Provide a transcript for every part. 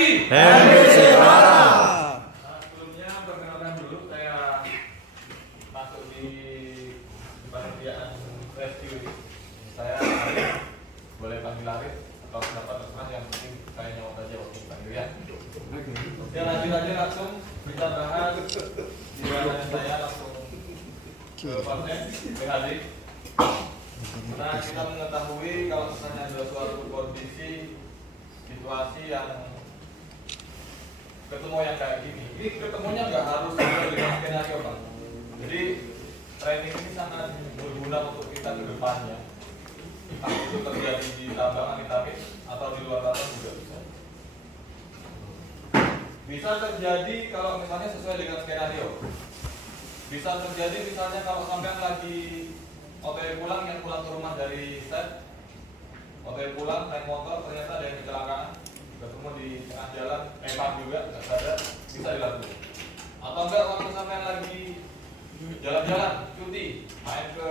dari MBC Mara. Sebelumnya perkenalkan dulu, saya masuk di kepanitiaan rescue. Saya Arif, boleh panggil Arif atau pendapat terserah, yang penting saya nyawat aja waktu dipanggil ya. Oke, lanjut aja langsung kita bahas di mana saya langsung ke pasien PHD. Nah, kita mengetahui kalau misalnya ada suatu kondisi situasi yang ketemu yang kayak gini, ini ketemunya nggak harus dengan skenario Pak. Jadi training ini sangat berguna untuk kita ke depannya. Entah itu terjadi di tambangan vitamin atau di luar tambang juga bisa. Bisa terjadi kalau misalnya sesuai dengan skenario. Bisa terjadi misalnya kalau sampean lagi OTW pulang, yang pulang ke rumah dari set, OTW pulang naik motor, ternyata ada yang kecelakaan, ketemu di tengah jalan, emang juga nggak sadar, bisa dilakukan. Atau enggak waktu sampean lagi jalan-jalan, cuti, main ke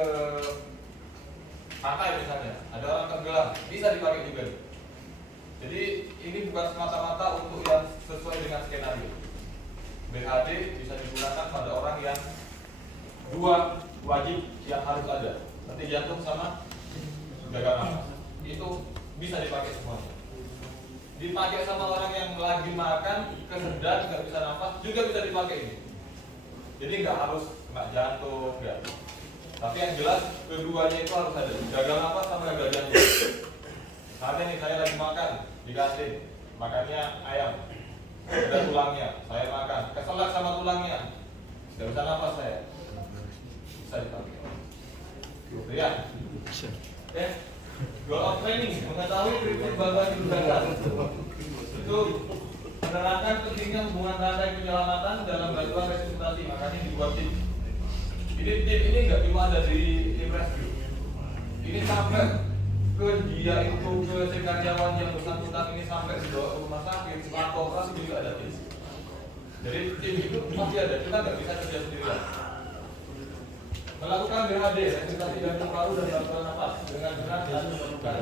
pantai misalnya, ada orang tenggelam, bisa dipakai juga. Jadi ini bukan semata-mata untuk yang sesuai dengan skenario. BHD bisa digunakan pada orang yang dua wajib yang harus ada, henti jantung sama gagal nafas. Itu bisa dipakai semuanya. Dipakai sama orang yang lagi makan, kesedak, nggak bisa nafas, juga bisa dipakai ini. Jadi nggak harus kena jantung, nggak. Tapi yang jelas keduanya itu harus ada, gagal nafas sama gagal jantung. Saatnya nih saya lagi makan, dikasih makannya ayam, ada tulangnya, saya makan, keselak sama tulangnya, nggak bisa nafas saya, bisa dipakai. Gitu ya. Oke. Goal of training, mengetahui prinsip bagi udara. Itu menerangkan pentingnya hubungan rantai penyelamatan dalam bantuan resusitasi, makanya dibuat tim. Ini tim ini nggak cuma ada di tim rescue. Ini sampai ke dia itu, ke si karyawan yang bersangkutan ini sampai dibawa ke rumah sakit atau operasi juga ada tim. Jadi tim itu pasti ada, kita nggak bisa kerja sendirian. Melakukan BHD, resusitasi jantung paru dan bantuan nafas dengan benar dan memerlukan.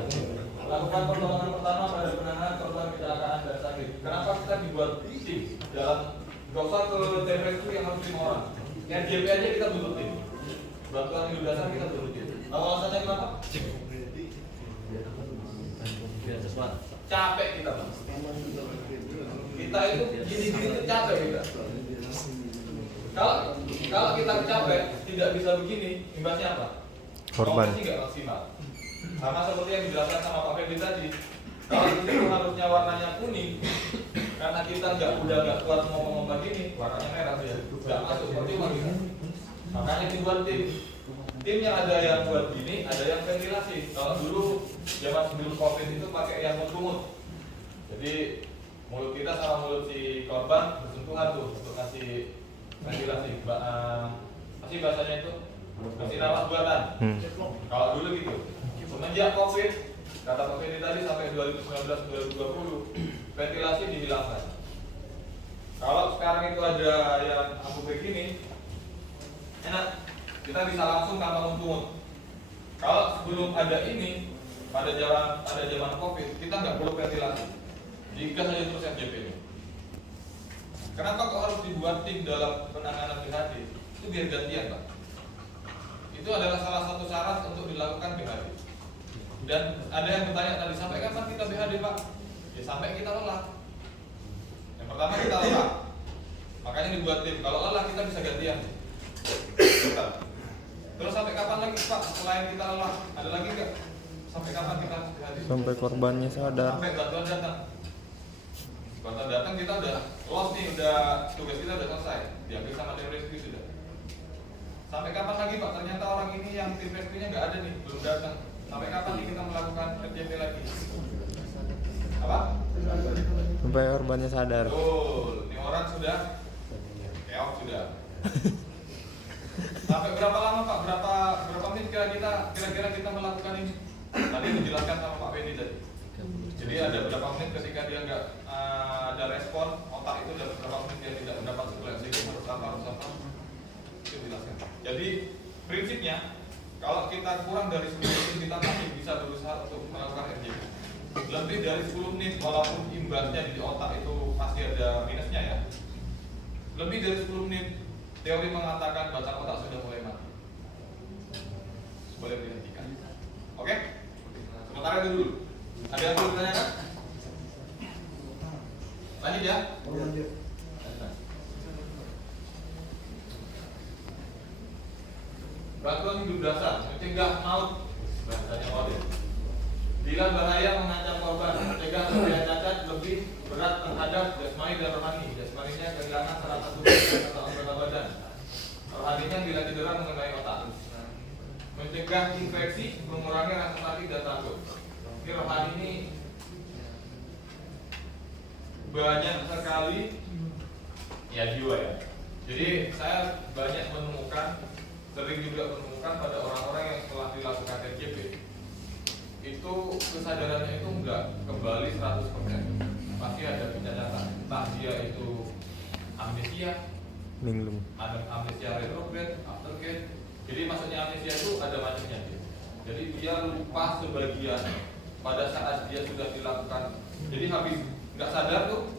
Melakukan pertolongan pertama pada penanganan korban kecelakaan dan sakit. Kenapa kita dibuat tim dalam, nggak usah ke tim rescue yang harus 5 orang. Yang JP aja kita butuh tim. Bantuan hidup dasar kita butuh tim. Tahu alasannya kenapa? Capek kita Bang. Kita itu gini-gini itu capek kita. Kalau kita capek tidak bisa begini, imbasnya apa? Korban. Kompetensi nggak maksimal. Sama seperti yang dijelaskan sama Pak Fendi tadi. Kalau itu harusnya warnanya kuning, karena kita udah nggak kuat ngomong begini, warnanya merah dia, nggak masuk seperti kita. Makanya dibuat tim. Tim yang ada yang buat gini, ada yang ventilasi. Kalau dulu zaman sebelum COVID itu pakai yang mungut. Jadi mulut kita sama mulut si korban bersentuhan tuh untuk ngasih ventilasi. Masih bahasanya itu masih nafas buatan. Kalau dulu gitu. Semenjak COVID, kata Pak Fendi tadi sampai 2019-2020 ventilasi dihilangkan. Kalau sekarang itu ada yang aku begini, enak, kita bisa langsung tanpa mungut. Kalau sebelum ada ini, pada zaman COVID, kita nggak perlu ventilasi. Digas saja terus FJP ini. Kenapa kok harus dibuat tim dalam penanganan BHD? Itu biar gantian Pak. Itu adalah salah satu syarat untuk dilakukan BHD. Dan ada yang bertanya tadi, sampai kapan kita BHD Pak? Ya sampai kita lelah. Yang pertama kita lelah, makanya dibuat tim. Kalau lelah kita bisa gantian. Terus sampai kapan lagi Pak? Selain kita lelah, ada lagi nggak? Sampai kapan kita BHD? Sampai korbannya sadar. Sampai bantuan datang. Bantuan datang kita udah lost nih, udah tugas kita udah selesai, diambil sama tim rescue sudah. Sampai kapan lagi Pak? Ternyata orang ini yang tim rescue-nya nggak ada nih, belum datang. Sampai kapan nih kita melakukan FJP lagi? Apa? Sampai korbannya sadar. Betul, ini orang sudah keok sudah. Sampai berapa lama Pak? Berapa menit kira-kira kita melakukan ini? Tadi dijelaskan sama Pak Fendi tadi. Jadi ada berapa menit ketika dia nggak ada respon, otak itu ada berapa menit dia tidak mendapat stimulasi, harus apa. Itu dijelaskan. Jadi prinsipnya kalau kita kurang dari 10 menit kita masih bisa berusaha untuk melakukan FJP. Lebih dari 10 menit walaupun ibaratnya di otak itu pasti ada minusnya ya. Lebih dari 10 menit, teori mengatakan batang otak sudah mulai mati. Boleh dihentikan. Oke? Sementara itu dulu. Ada yang perlu ditanyakan? Lanjut ya? Lanjut. Bantuan hidup dasar mencegah maut. Bahasanya model. Bila bahaya mengancam korban, mencegah bahaya cacat lebih berat terhadap jasmani dan rohani. Jasmaninya kehilangan salah satu atau anggota badan. Rohaninya bila cedera mengenai otak. Mencegah infeksi, mengurangi rasa sakit dan takut. Ini rohani ini banyak sekali ya jiwa ya. Jadi saya banyak menemukan, sering juga menemukan pada orang-orang yang setelah dilakukan TJP itu kesadarannya itu enggak kembali 100%. Pasti ada kecacatan. Entah dia itu amnesia, linglung. ada amnesia retrograde, aftergate. Jadi maksudnya amnesia itu ada macamnya. Jadi dia lupa sebagian pada saat dia sudah dilakukan. Jadi habis nggak sadar tuh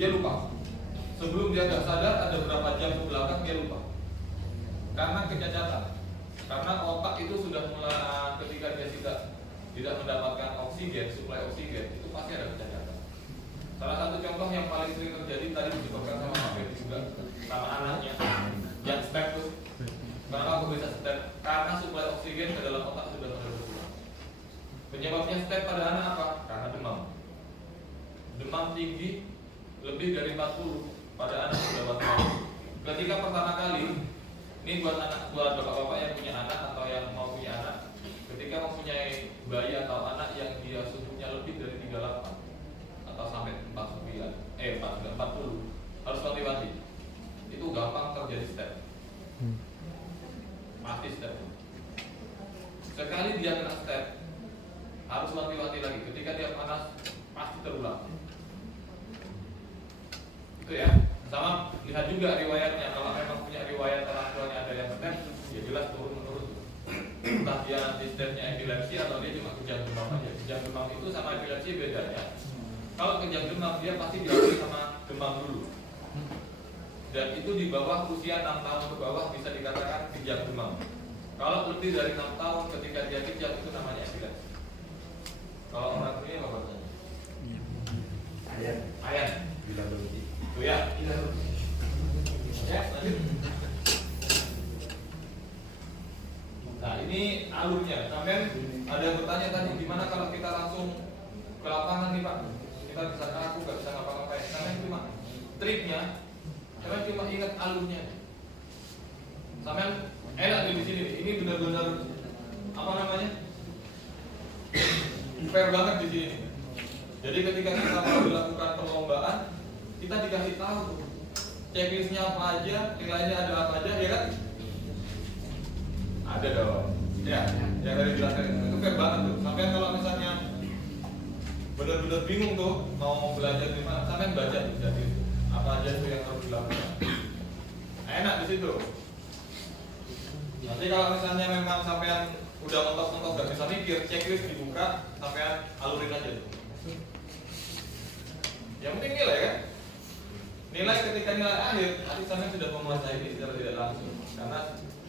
dia lupa. Sebelum dia nggak sadar ada berapa jam ke belakang dia lupa. Karena kecacatan. Karena otak itu sudah mulai ketika dia tidak mendapatkan oksigen, suplai oksigen itu pasti ada kecacatan. Salah satu contoh yang paling sering terjadi tadi disebutkan sama Pak Ferdi juga sama anaknya yang step tuh. Kenapa aku bisa step? Karena suplai oksigen ke dalam otak sudah mulai berkurang. Penyebabnya step pada anak apa? Karena demam. Demam tinggi lebih dari 40 pada anak sudah batuk. Ketika pertama kali, ini buat bapak-bapak yang punya anak atau yang mau punya anak, ketika mempunyai bayi atau anak yang dia suhunya lebih dari 38 atau sampai 40 harus hati-hati. Itu gampang terjadi step. Pasti step. Sekali dia kena step, harus hati-hati lagi. Ketika dia panas, pasti terulang. Itu ya. Sama lihat juga riwayatnya. Kalau memang punya riwayat orang tuanya ada yang step, ya jelas turun menurun. Entah dia nanti stepnya epilepsi atau dia cuma kejang demam aja. Kejang demam itu sama epilepsi bedanya. Kalau kejang demam dia pasti diawali sama demam dulu. Dan itu di bawah usia 6 tahun ke bawah bisa dikatakan kejang demam. Kalau lebih dari 6 tahun ketika dia kejang itu namanya epilepsi. Kalau orang ini apa bahasanya? Ayan. Gila berhenti. Itu ya. Ya, lanjut. Nah, ini alurnya. Sampai ada yang bertanya tadi, gimana kalau kita langsung ke lapangan nih Pak? Kita bisa aku nggak bisa ngapa-ngapain. Sampai cuma triknya, sampai cuma ingat alurnya. Sampai enak nih di sini. Ini benar-benar apa namanya? Fair banget di sini. Jadi ketika kita mau dilakukan perlombaan, kita dikasih tahu checklistnya apa aja, nilainya ada apa aja, ya kan? Ada dong. Ya, yang tadi dijelaskan itu fair banget tuh. Sampai kalau misalnya benar-benar bingung tuh mau belajar di mana, sampai baca tuh jadi apa aja tuh yang harus dilakukan. Enak di situ. Nanti kalau misalnya memang sampean udah mentok-mentok gak bisa mikir, checklist dibuka, sampean alurin aja tuh. Yang penting nilai kan? Nilai ketika nilai akhir, nanti sampean sudah menguasai ini secara tidak langsung. Karena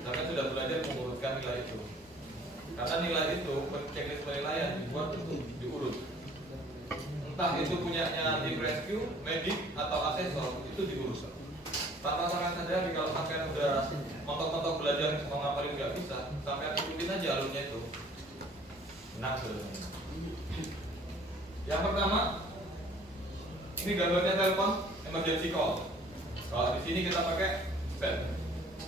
sampean sudah belajar mengurutkan nilai itu. Karena nilai itu, checklist penilaian dibuat untuk diurut. Entah itu punyanya tim rescue, medik, atau asesor, itu diurus. Tanpa sampean sadari kalau sampean udah montok-montok belajar mau ngapalin nggak bisa, sampean ikutin aja alurnya itu. Menang sebenarnya. Yang pertama, ini gambarnya telepon emergency call. Kalau di sini kita pakai SPED.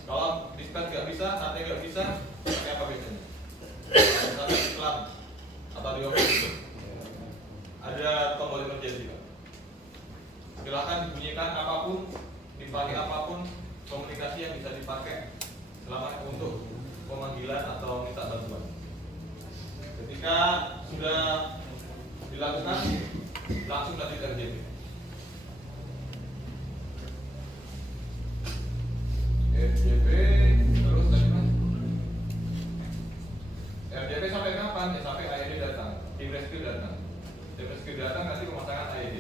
Kalau di SPED nggak bisa, nanti nggak bisa, pakai apa biasanya? Misalnya iklan atau di office ada tombol emergency. Silakan dibunyikan apapun, dipakai apapun, komunikasi yang bisa dipakai selama untuk pemanggilan atau minta bantuan. Ketika sudah dilakukan, langsung lanjut RJP. RJP terus tadi Mas. RJP sampai kapan? Ya sampai AED datang, tim rescue datang. Tim rescue datang nanti pemasangan AED.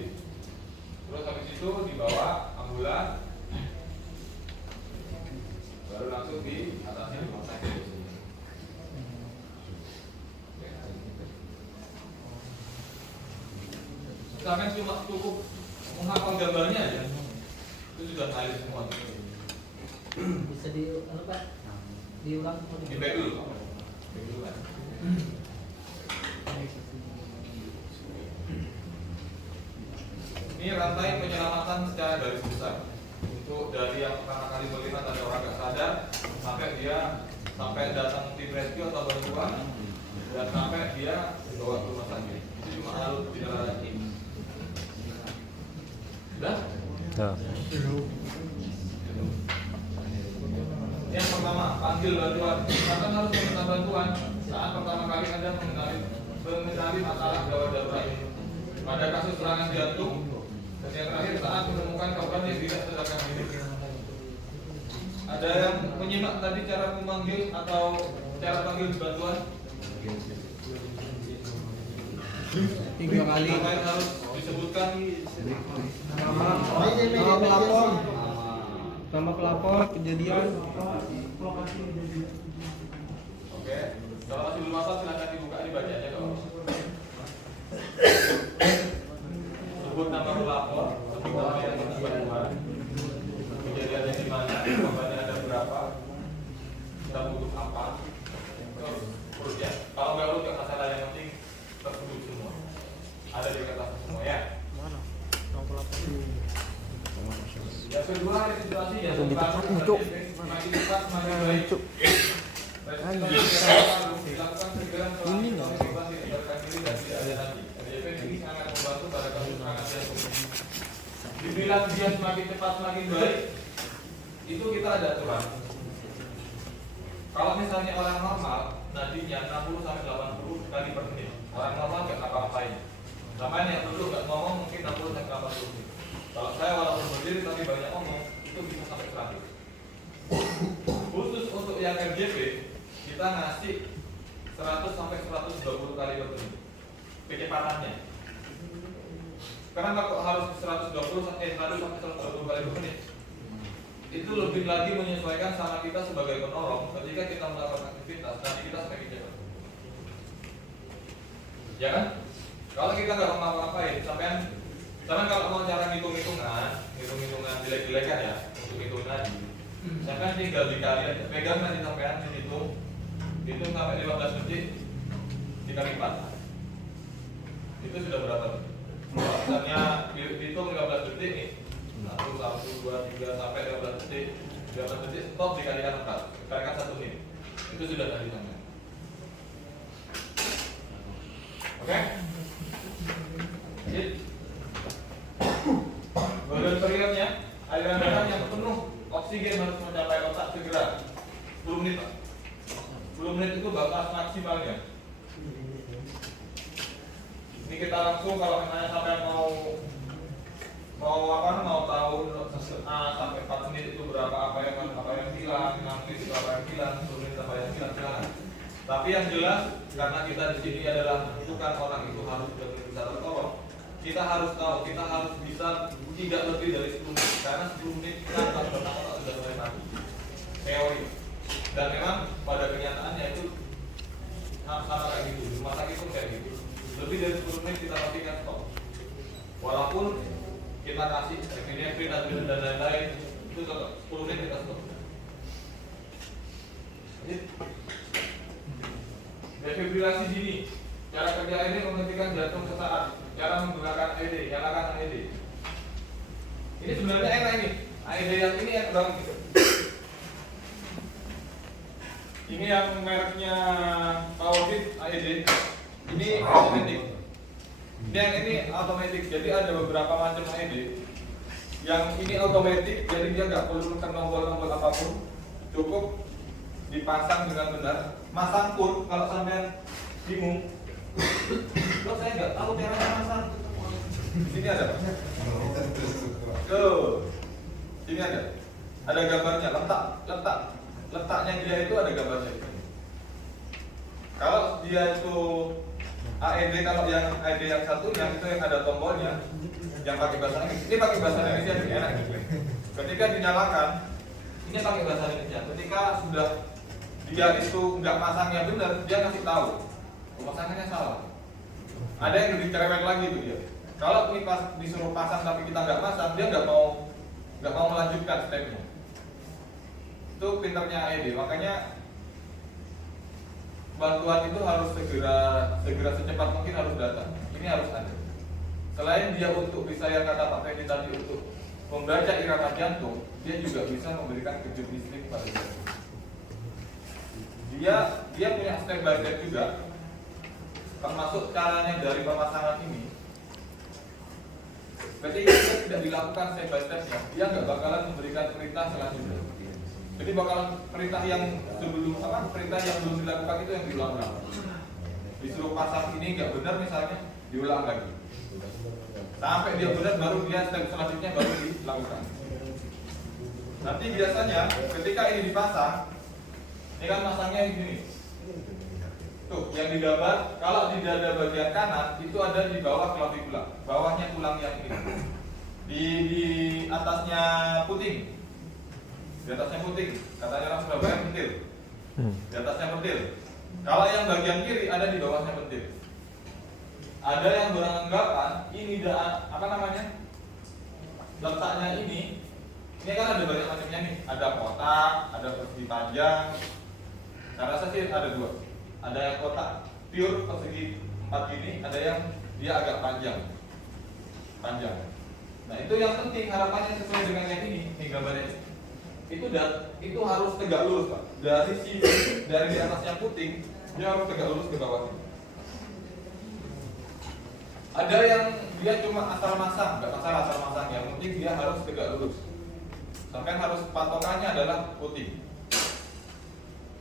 itu dibawa ambulans, baru langsung di atasnya di rumah sakit. Misalkan cuma cukup menghafal gambarnya aja, itu sudah valid semua. Bisa Pak? Diulang Di back dulu, back dulu kan. Ini rantai penyelamatan secara garis besar. Untuk dari yang pertama kali melihat ada orang nggak sadar sampai datang tim rescue atau bantuan dan sampai dia dibawa ke rumah sakit. Itu cuma alur perjalanan ini. Sudah? Ya. Yang pertama, panggil bantuan. Akan harus meminta bantuan saat pertama kali Anda mengenali masalah gawat darurat ini. Pada kasus serangan jantung, dan yang terakhir saat menemukan korban yang tidak sadarkan diri. Ada yang menyimak tadi cara memanggil atau cara panggil bantuan? 3 kali. Apa yang harus disebutkan? Nama pelapor kejadian. Oke, kalau masih belum hafal silakan dibuka dibaca aja kalau. Sebut nama pelapor, sebut nama yang bantuan, kejadiannya di mana, korbannya ada berapa, kita butuh apa, terus ya. Kalau nggak urut nggak masalah, yang penting tersebut semua. Ada di kertas semua ya. Yang kedua registrasi ya. Semakin cepat semakin baik. Ini loh. Ini sangat membantu pada kasus serangan jantung. Dibilang dia semakin cepat semakin baik, itu kita ada aturan. Kalau misalnya orang normal, nadinya 60 sampai 80 kali per menit. Orang normal nggak ngapa-ngapain. Namanya yang dulu nggak ngomong mungkin 60 sampai 80 menit. Kalau saya walaupun berdiri tapi banyak ngomong, itu bisa sampai 100. Khusus untuk yang RJP, kita ngasih 100 sampai 120 kali per menit kecepatannya. Karena kalau harus 100 sampai 120 kali per menit, itu lebih lagi menyesuaikan sama kita sebagai penolong ketika kita melakukan aktivitas, nanti kita semakin cepat. Ya kan? Kalau kita nggak mau ngapa-ngapain, sampean kalau mau cara hitung-hitungan jelek-jelekan ya, untuk hitungan, sampean tinggal dikali aja, pegang nanti sampean dihitung sampai 15 detik dikali 4. Itu sudah berapa? Misalnya dihitung 15 detik nih, 1, 2, 3 sampai 15 detik, 15 detik stop dikalikan 4, dikalikan 1 menit, itu sudah tadi sampean. Oke? Jadi bagian periodnya, aliran darah yang penuh oksigen harus mencapai otak segera 10 menit Pak. 10 menit itu batas maksimalnya. Ini kita langsung kalau misalnya sampai mau tahu sampai 4 menit itu berapa, apa yang hilang, 6 menit itu apa yang hilang, 10 menit apa yang hilang, silakan. Tapi yang jelas karena kita di sini adalah bukan orang itu harus bisa tertolong. Kita harus tahu, kita harus bisa tidak lebih dari 10 menit karena 10 menit kita sudah mulai mati. Teori. Dan memang pada kenyataannya itu sama kayak gitu. Rumah sakit pun kayak gitu. Lebih dari 10 menit kita pastikan stop. Walaupun kita kasih epinefrin, adrenalin dan lain-lain, itu tetap 10 menit kita stop. Defibrilasi dini. Cara kerja ini menghentikan jantung sesaat. Cara menggunakan AED, nyalakan AED. Ini sebenarnya enak ini. AED yang ini enak banget gitu. Ini yang mereknya Powerfit AED. Ini otomatis. Yang ini otomatis. Jadi ada beberapa macam AED. Yang ini otomatis, jadi dia nggak perlu tekan tombol-tombol apapun. Cukup dipasang dengan benar. Masang pun kalau sampean bingung, loh saya nggak tahu caranya masang. Sini ada. Tuh, sini ada. Ada gambarnya. Letaknya dia itu ada gambarnya. Kalau dia itu AED kalau yang AED yang satunya itu yang ada tombolnya, yang pakai bahasa Inggris. Ini pakai bahasa Indonesia juga enak gitu. Ketika dinyalakan, ini pakai bahasa Indonesia. Ketika sudah dia itu nggak pasangnya benar, dia ngasih tahu pemasangannya salah. Ada yang lebih cerewet lagi itu dia. Kalau ini pas disuruh pasang tapi kita nggak pasang, dia nggak mau melanjutkan stepnya. Itu pinternya AED. Makanya bantuan itu harus segera secepat mungkin harus datang. Ini harus ada. Selain dia untuk bisa yang kata Pak Fendi tadi untuk membaca irama jantung, dia juga bisa memberikan kejut listrik pada jantung. Dia punya step by step juga, termasuk caranya dari pemasangan ini. Ketika dia tidak dilakukan step by stepnya, dia nggak bakalan memberikan perintah selanjutnya. Jadi bakalan perintah yang perintah yang belum dilakukan itu yang diulang-ulang. Disuruh pasang ini nggak benar misalnya, diulang lagi. Sampai dia benar baru dia step selanjutnya baru dilakukan. Nanti biasanya ketika ini dipasang, ini kan masangnya gini. Tuh, yang digambar kalau di dada bagian kanan itu ada di bawah clavicula, bawahnya tulang yang ini. Di atasnya puting. Di atasnya puting, katanya orang Surabaya pentil. Di atasnya pentil. Kalau yang bagian kiri ada di bawahnya pentil. Ada yang beranggapan ini letaknya ini kan ada banyak macamnya nih. Ada kotak, ada persegi panjang. Saya rasa sih ada dua. Ada yang kotak pure persegi 4 gini, ada yang dia agak panjang. Nah itu yang penting harapannya sesuai dengan yang ini gambarnya. Itu harus tegak lurus Pak. Dari di atasnya puting, dia harus tegak lurus ke bawahnya. Ada yang dia cuma asal masang, nggak masalah asal masang, yang penting dia harus tegak lurus. Sampai harus patokannya adalah puting.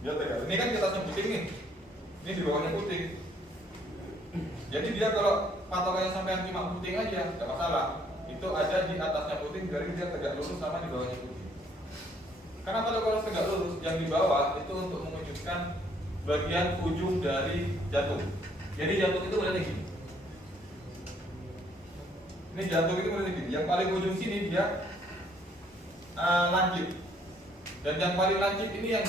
Dia tegak. Ini kan di atasnya puting nih, ini di bawahnya puting. Jadi dia kalau patokannya sampai cuma puting aja, nggak masalah. Itu ada di atasnya puting, jadi dia tegak lurus sama di bawahnya puting. Karena kalau tegak lurus, yang di bawah itu untuk mewujudkan bagian ujung dari jantung. Jadi jantung itu berada gini. Ini jantung itu berada gini. Yang paling ujung sini dia lancip. Dan yang paling lancip ini yang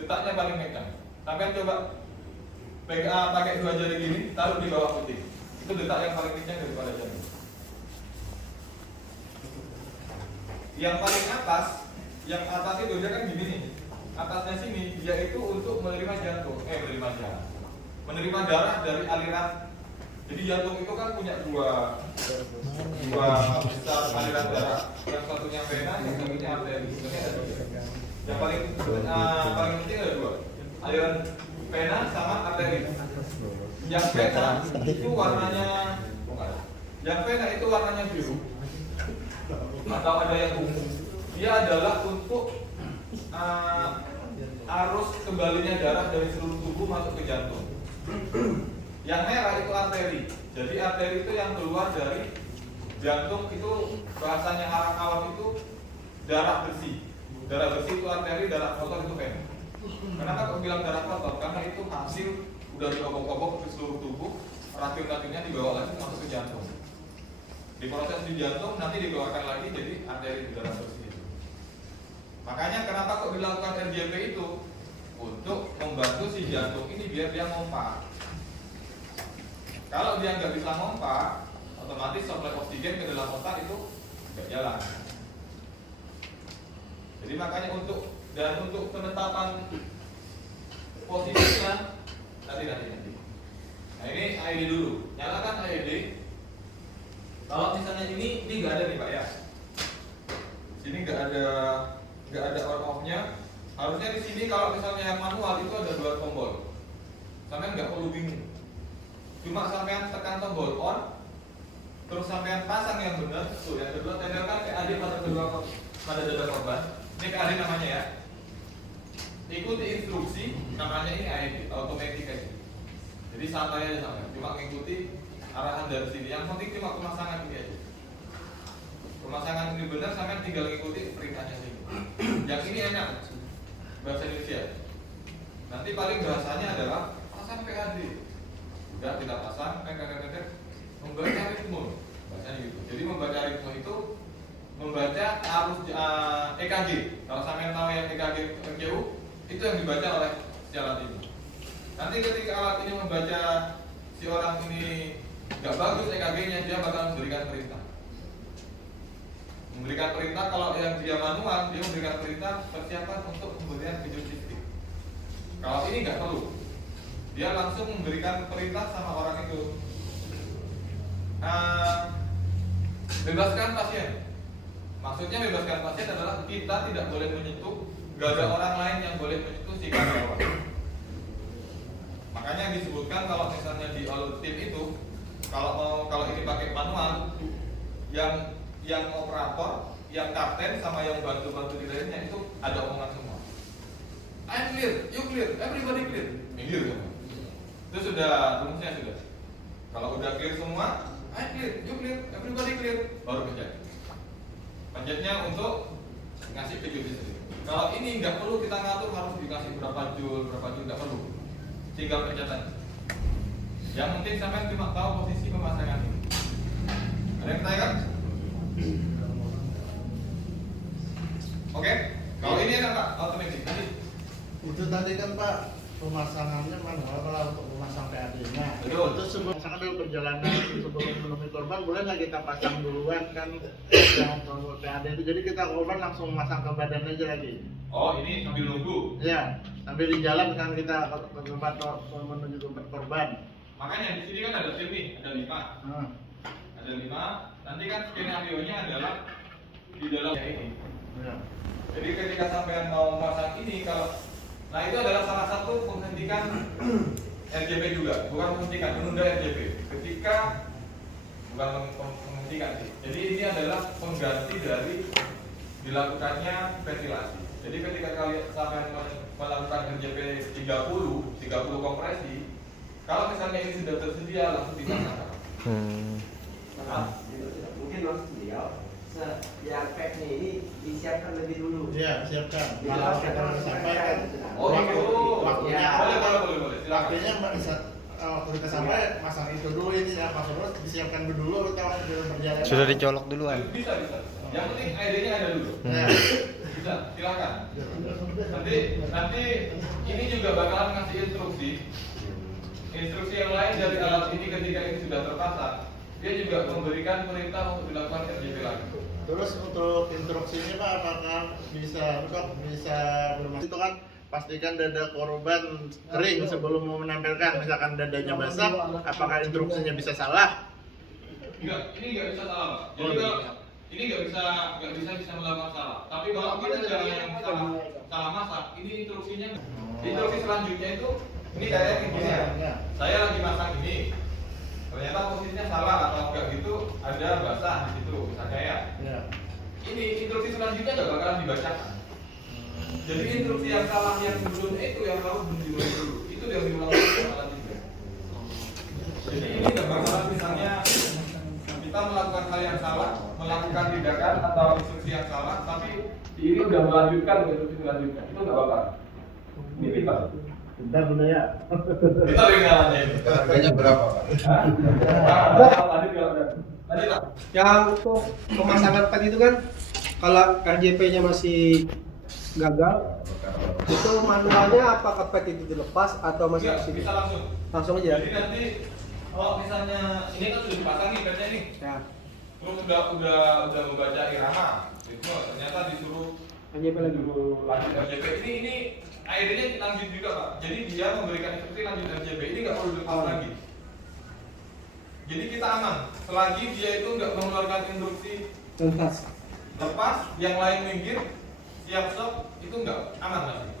detaknya paling kencang. Sampai coba pakai 2 jari gini, taruh di bawah putih. Itu detak yang paling kencang daripada jantung. Yang paling atas itu dia kan gini nih. Atasnya sini dia itu untuk menerima darah dari aliran. Jadi jantung itu kan punya dua besar aliran darah. Yang satunya vena, yang satunya arteri. Yang paling penting ada 2. Aliran vena sama arteri. Yang vena itu warnanya biru. Atau ada yang ungu. Dia adalah untuk arus kembalinya darah dari seluruh tubuh masuk ke jantung. Yang merah itu arteri. Jadi arteri itu yang keluar dari jantung, itu bahasanya orang awam itu darah bersih. Darah bersih itu arteri, darah kotor itu vena. Kenapa kok bilang darah kotor? Karena itu hasil udah dikobok-kobok ke seluruh tubuh, racun-racunnya dibawa lagi masuk ke jantung. Diproses di jantung, nanti dikeluarkan lagi jadi arteri darah bersih. Makanya kenapa kok dilakukan RJP itu? Untuk membantu si jantung ini biar dia ngompa. Kalau dia nggak bisa ngompa, otomatis suplai oksigen ke dalam otak itu nggak jalan. Jadi makanya untuk penetapan posisinya nanti. Nah ini AED dulu. Nyalakan AED. Kalau misalnya ini nggak ada nih Pak ya. Sini nggak ada on off-nya. Harusnya di sini kalau misalnya yang manual itu ada 2 tombol. Sampean nggak perlu bingung. Cuma sampean tekan tombol on, terus sampean pasang yang benar. Tuh yang kedua tempelkan PAD pada dada korban. Ini PAD namanya ya. Ikuti instruksi, namanya ini AED, automatic aja. Jadi santai aja sampean. Cuma mengikuti arahan dari sini. Yang penting cuma pemasangan ini aja. Pemasangan ini benar, sampean tinggal mengikuti perintahnya sini. Yang ini enak, bahasa Indonesia. Nanti paling bahasanya adalah pasang PAD. ya kita pasang, membaca ritme, bahasanya gitu. Jadi membaca ritme itu membaca arus EKG. Kalau sampean tahu yang EKG RCU, itu yang dibaca oleh si alat ini. Nanti ketika alat ini membaca si orang ini nggak bagus EKG-nya, dia bakal memberikan perintah. Memberikan perintah, kalau yang dia manual, dia memberikan perintah persiapan untuk pemberian video listrik. Kalau ini nggak perlu, dia langsung memberikan perintah sama orang itu. Bebaskan pasien. Maksudnya bebaskan pasien adalah kita tidak boleh menyentuh, nggak ada orang lain yang boleh menyentuh si karyawan. Makanya disebutkan kalau misalnya di all tim itu, kalau ini pakai manual, yang operator, yang kapten sama yang bantu-bantu di lainnya itu ada omongan semua. I'm clear, you clear, everybody clear. Clear semua. Itu sudah rumusnya sudah. Kalau udah clear semua, I'm clear, you clear, everybody clear, baru pencet. Pencetnya untuk ngasih video listrik. Kalau ini nggak perlu kita ngatur harus dikasih berapa joule nggak perlu. Tinggal pencetan. Yang penting sampai cuma tahu posisi pemasangan ini. Ada yang tanya kan? Oke, kalau ini kan Pak, otomatis tadi. Itu tadi kan Pak, pemasangannya manual kalau untuk memasang PAD-nya. Betul. Itu sebelum dalam perjalanan sebelum menemui korban, boleh nggak kita pasang duluan kan yang untuk PAD itu? Jadi kita korban langsung memasang ke badan aja lagi. Oh, ini sambil nunggu. Iya, sambil di jalan kan kita ke tempat menuju tempat korban. Makanya di sini kan ada tim nih, ada 5. Ada 5. Nanti kan skenario-nya adalah di dalamnya ini. Ya. Jadi ketika sampean mau memasang ini, nah itu adalah salah satu menghentikan RJP juga, bukan menghentikan, menunda RJP. Ketika bukan menghentikan sih. Jadi ini adalah pengganti dari dilakukannya ventilasi. Jadi ketika kalian sampean melakukan RJP 30 kompresi, kalau misalnya ini sudah tersedia langsung dipasang. Mungkin maksud beliau yang packnya ini disiapkan lebih dulu. Iya, siapkan. Iya, Kalau siapkan. kita sampai kan Oh gitu. waktunya Boleh. Silakan. waktunya waktu kita sampai masang itu dulu ini ya, Mas terus disiapkan dulu kita waktu dalam perjalanan. Sudah dicolok duluan. Bisa. Yang penting ID-nya ada dulu. Nah, Bisa, silakan. Nanti ini juga bakalan ngasih instruksi yang lain dari alat ini ketika ini sudah terpasang. Dia juga memberikan perintah untuk dilakukan RJP lagi. terus untuk instruksinya Pak, apakah bisa bermaksud itu kan pastikan dada korban kering sebelum mau menampilkan, misalkan dadanya basah, apakah instruksinya bisa salah? Enggak, ini nggak bisa salah, Pak. Jadi kalau ini nggak bisa melakukan salah. Tapi kalau kita cara yang salah masak, ini instruksinya. Instruksi selanjutnya itu ini kayak gini ya. Saya lagi masak ini. Ternyata posisinya salah atau enggak gitu, ada basah di situ, misalnya ya. Ini instruksi selanjutnya nggak bakalan dibacakan. Jadi instruksi yang salah yang sebelumnya itu yang harus diulang dulu. Itu yang diulang oleh alat juga. Jadi ini nggak bakalan misalnya kita melakukan hal yang salah, melakukan tindakan atau instruksi yang salah, tapi ini udah melanjutkan ke instruksi selanjutnya. Itu nggak bakal. Ini kita. Bentar bunda ya. Kita ringannya ini. Harganya berapa Pak? Lanjut Pak. Yang untuk pemasangan tadi itu kan kalau RJP-nya masih gagal, itu manualnya apakah pack itu dilepas atau masih Iya, bisa langsung. langsung aja? Jadi nanti kalau misalnya ini kan sudah dipasang nih bednya nih, Ya, terus udah membaca irama, itu ternyata disuruh RJP lagi. lanjut RJP. Ini ID-nya lanjut juga Pak. Jadi dia memberikan instruksi lanjut RJP ini nggak perlu dilepas lagi. Jadi kita aman selagi dia itu nggak mengeluarkan instruksi Tuntas. lepas, yang lain minggir, siap stop, itu nggak aman lagi.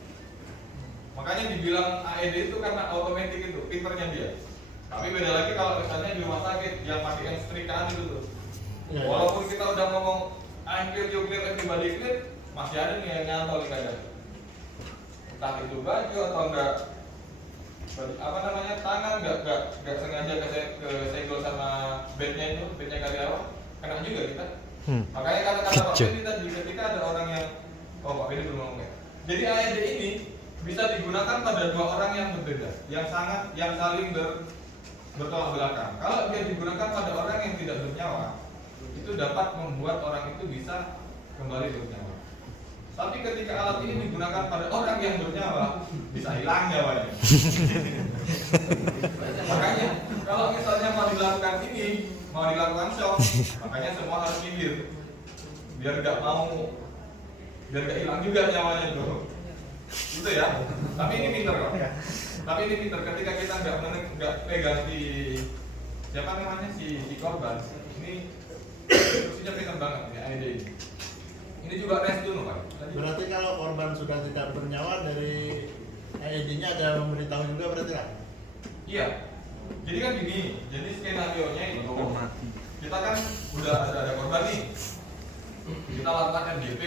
Makanya dibilang AED itu karena otomatis itu, pinternya dia. Tapi beda lagi kalau misalnya di rumah sakit yang pakai yang setrikaan itu tuh. Walaupun kita udah ngomong I'm clear, you clear, everybody clear, masih ada nih yang nyantol nih kadang. Entah itu baju atau enggak tangan enggak sengaja kesenggol sama bednya karyawan, kena juga kita. Makanya kata-kata Pak Beni tadi ketika ada orang yang Pak Beni belum ngomong ya. Jadi AED ini bisa digunakan pada dua orang yang berbeda, yang saling bertolak belakang. Kalau dia digunakan pada orang yang tidak bernyawa, itu dapat membuat orang itu bisa kembali bernyawa. Tapi ketika alat ini digunakan pada orang yang bernyawa, bisa hilang nyawanya. Makanya kalau misalnya mau dilakukan ini, mau dilakukan shock, makanya semua harus minggir, biar nggak hilang juga nyawanya itu. Gitu ya. Tapi ini pinter kok. Tapi ini pinter ketika kita nggak pegang siapa namanya si korban. Ini instruksinya pinter banget ini AED ini. Ini juga rest dulu Pak. Berarti kalau korban sudah tidak bernyawa, dari AED-nya ada memberitahu juga berarti lah? Iya. Jadi kan gini, jadi skenario-nya itu kita kan udah ada korban nih. Kita lakukan RDP.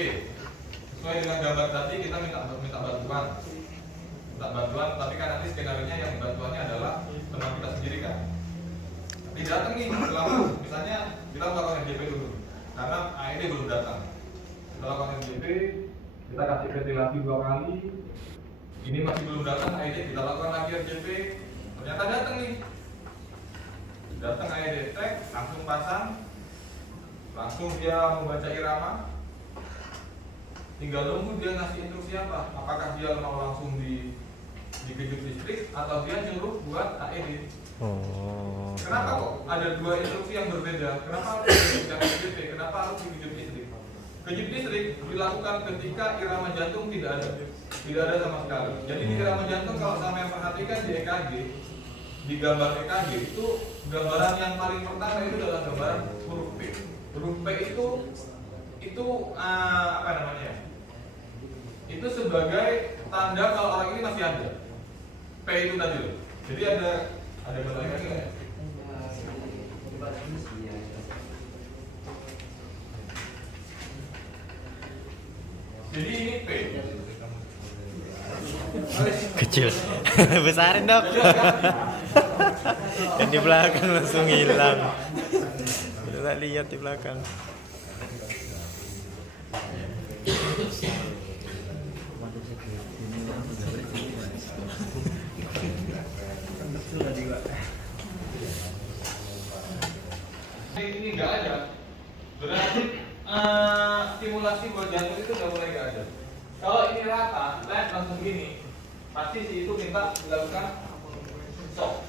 Sesuai dengan gambar tadi kita minta bantuan. Tapi kan nanti skenario-nya yang bantuannya adalah teman kita sendiri kan. Tapi datang nih selama misalnya kita melakukan RDP dulu. Karena AED belum datang. Kita lakukan RDP, kita kasih ventilasi 2 kali. Ini masih belum datang AED, kita lakukan lagi RDP. Ternyata datang nih. Datang AED tek, langsung pasang. Langsung dia membaca irama. Tinggal nunggu dia ngasih instruksi apa. Apakah dia mau langsung dikejut listrik atau dia nyuruh buat AED. Oh. Kenapa kok ada 2 instruksi yang berbeda? Kenapa harus dikejut RDP? Kenapa harus dikejut listrik? Kejut listrik dilakukan ketika irama jantung tidak ada sama sekali. Jadi di irama jantung kalau sama yang perhatikan di EKG, di gambar EKG itu gambaran yang paling pertama itu adalah gambaran huruf P. Huruf P itu apa namanya? Itu sebagai tanda kalau orang ini masih ada. P itu tadi loh. Jadi ada gambar lagi nggak ya? Jadi ini P. Kecil. Besarin dok. Yang di belakang langsung hilang. Udah lihat di belakang. Ini nggak ada. Berarti stimulasi buat jantung itu udah mulai nggak ada. Kalau ini rata, lihat langsung gini, pasti si itu minta dilakukan shock.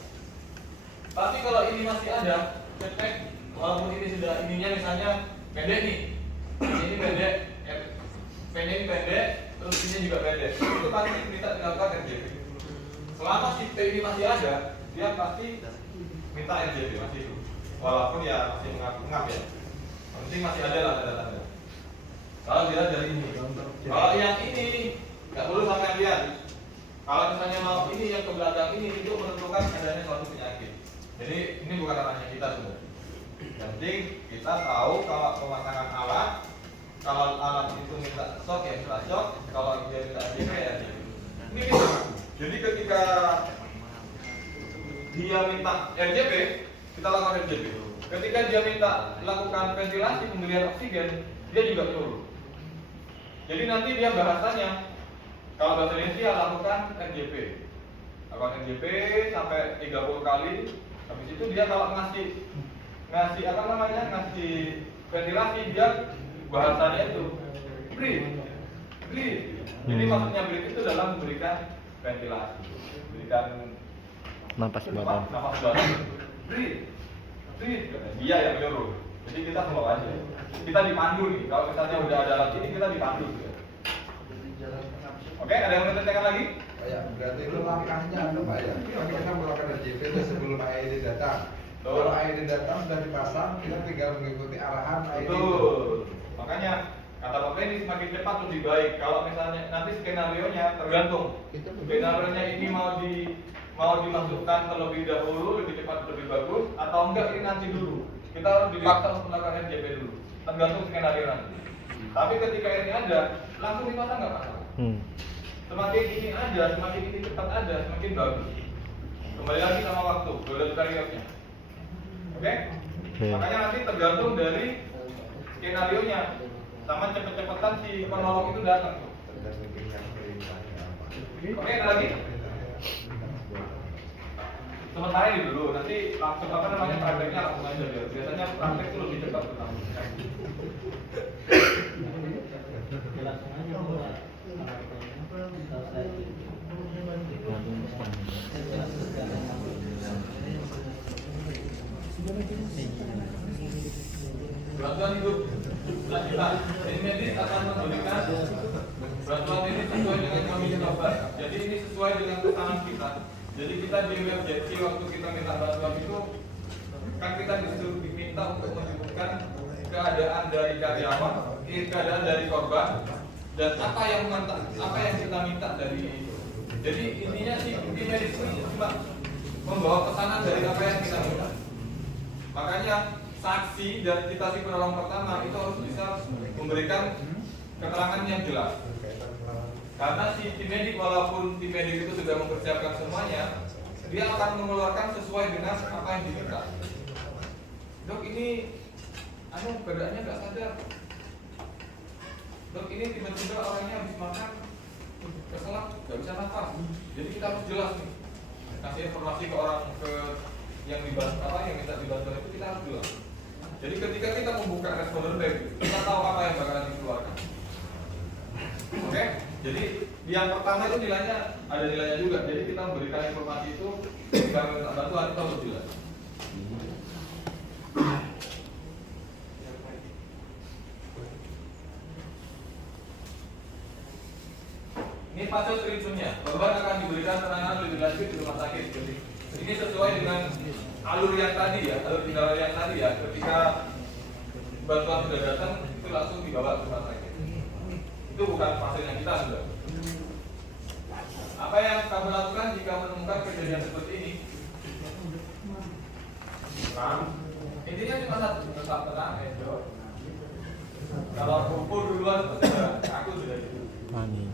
Tapi kalau ini masih ada, cetek, walaupun ini sudah ininya misalnya pendek nih, ini pendek, pendek ini pendek, terus ini juga pendek, itu pasti minta dilakukan RJP. Selama si P ini masih ada, dia pasti minta RJP masih itu. Walaupun ya masih mengap ya, yang penting masih ada lah tanda-tanda. Kalau dilihat dari ini, kalau yang ini nggak perlu sampai lihat. Kalau misalnya mau ini yang ke belakang ini itu menentukan adanya suatu penyakit. Jadi ini bukan ranahnya kita sebenarnya. Yang penting kita tahu kalau pemasangan alat, kalau alat itu minta shock ya minta shock, kalau dia minta RJP ya RJP. Ini bisa. Jadi ketika dia minta RJP, kita lakukan RJP. Ketika dia minta lakukan ventilasi pemberian oksigen, dia juga turun. Jadi nanti dia bahasanya, kalau bahasa Indonesia lakukan RJP. Lakukan RJP sampai 30 kali. Habis itu dia kalau ngasih apa namanya? Ngasih ventilasi, dia bahasanya itu breathe. Jadi maksudnya breathe itu dalam memberikan ventilasi. Berikan Napas badan. napas badan. Breathe. Dia yang nyuruh. Jadi kita follow aja. Kita dipandu nih. Kalau misalnya udah ada alat ini, kita dipandu. Oke, ada yang mau ditanyakan lagi? Ya, berarti itu langkahnya apa Pak ya? Kita melakukan RJP itu sebelum AED datang. Kalau AED datang sudah dipasang, kita tinggal mengikuti arahan AED. Betul. Makanya kata Pak Freddy semakin cepat lebih baik. Kalau misalnya nanti skenario-nya tergantung. Skenario-nya ini mau dimasukkan terlebih dahulu, lebih cepat lebih bagus, atau enggak ini nanti dulu. Kita harus dipaksa untuk melakukan RJP dulu. Tergantung skenario nanti. Tapi ketika ini ada, langsung dipasang nggak pasang? Semakin ini ada, semakin ini cepat ada, semakin bagus. Kembali lagi sama waktu, golden period-nya. Oke? Makanya nanti tergantung dari skenario-nya. Sama cepet-cepetan si penolong itu datang tuh. Oke, ada lagi? sementara ini dulu, nanti langsung apa namanya prakteknya langsung aja biar biasanya praktek itu lebih cepat tentang langsung aja buat bantuan hidup lanjutan. Ini medis akan memberikan bantuan ini sesuai dengan kami coba. Jadi ini sesuai dengan pesanan kita. Jadi kita di web JC waktu kita minta bantuan itu kan kita disuruh diminta untuk menyebutkan keadaan dari karyawan, keadaan dari korban, dan apa yang kita minta dari. Jadi intinya sih tim medis ini cuma membawa pesanan dari apa yang kita minta. Makanya saksi dan kita si penolong pertama itu harus bisa memberikan keterangan yang jelas. Karena si tim medik walaupun tim medik itu sudah mempersiapkan semuanya, dia akan mengeluarkan sesuai dengan apa yang diminta. Dok ini, keadaannya nggak sadar. Dok ini tiba-tiba orangnya habis makan keselak, nggak bisa nafas. Jadi kita harus jelas nih, kasih informasi ke orang yang dibantu yang minta dibantu itu kita harus jelas. Jadi ketika kita membuka responden review, kita tahu apa yang bakalan dikeluarkan. Oke? Jadi yang pertama itu nilainya ada nilainya juga. Jadi kita memberikan informasi itu ketika minta bantuan itu harus jelas. Ini fase skripsinya. Korban akan diberikan penanganan lebih lanjut di rumah sakit. Jadi ini sesuai dengan alur yang tadi ya, alur kendala yang tadi ya. Ketika bantuan sudah datang, itu langsung dibawa ke rumah sakit. Itu bukan fasenya kita sudah. Apa yang kamu lakukan jika menemukan kejadian seperti ini? Intinya cuma satu, tetap tenang, enjoy. Kalau kumpul duluan, aku sudah itu. Panik.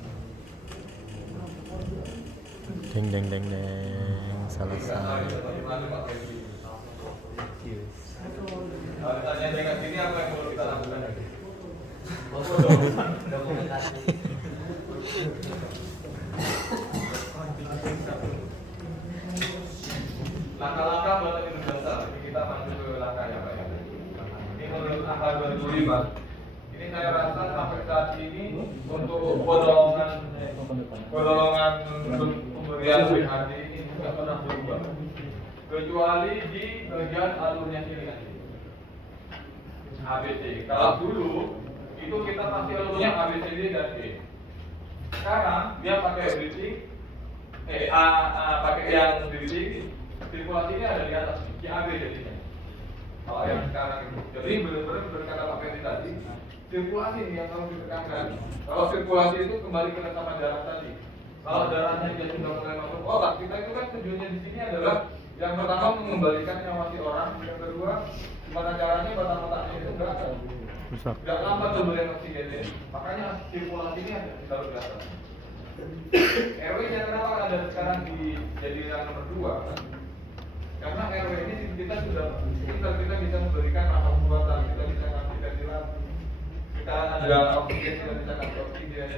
Deng deng deng deng. Selesai. Kalau ditanya dengan sini apa yang perlu kita lakukan? dokumentasi. Langkah-langkah buat lebih dasar. Jadi kita masuk ke langkah yang banyak. Ini menurut angka 2005. Ini saya rasa sampai saat ini untuk golongan pemberian BHD ini tidak pernah berubah, kecuali di bagian alurnya ini aja. ABC. Kalau dulu itu kita pasti alurnya ABCD dan E. Sekarang dia pakai bridging, pakai yang bridging, sirkulasinya ada di atas, CAB jadinya. Kalau yang sekarang itu, jadi benar-benar berkata Pak Fendi tadi, sirkulasi ini yang harus ditekankan. Kalau sirkulasi itu kembali ke resapan darah tadi. Kalau darahnya dia sudah mulai masuk otak, kita itu kan tujuannya di sini adalah yang pertama mengembalikan nyawa si orang, yang kedua gimana caranya batang otaknya itu nggak lambat memberikan oksigen. Makanya sirkulasi ini ada di dalam darah. RW nya kenapa ada sekarang jadi yang nomor 2? Karena RW ini kita sudah kita bisa memberikan ramah buatan, kita bisa ngasih ventilasi, kita ada oksigen, kita bisa ngasih oksigen.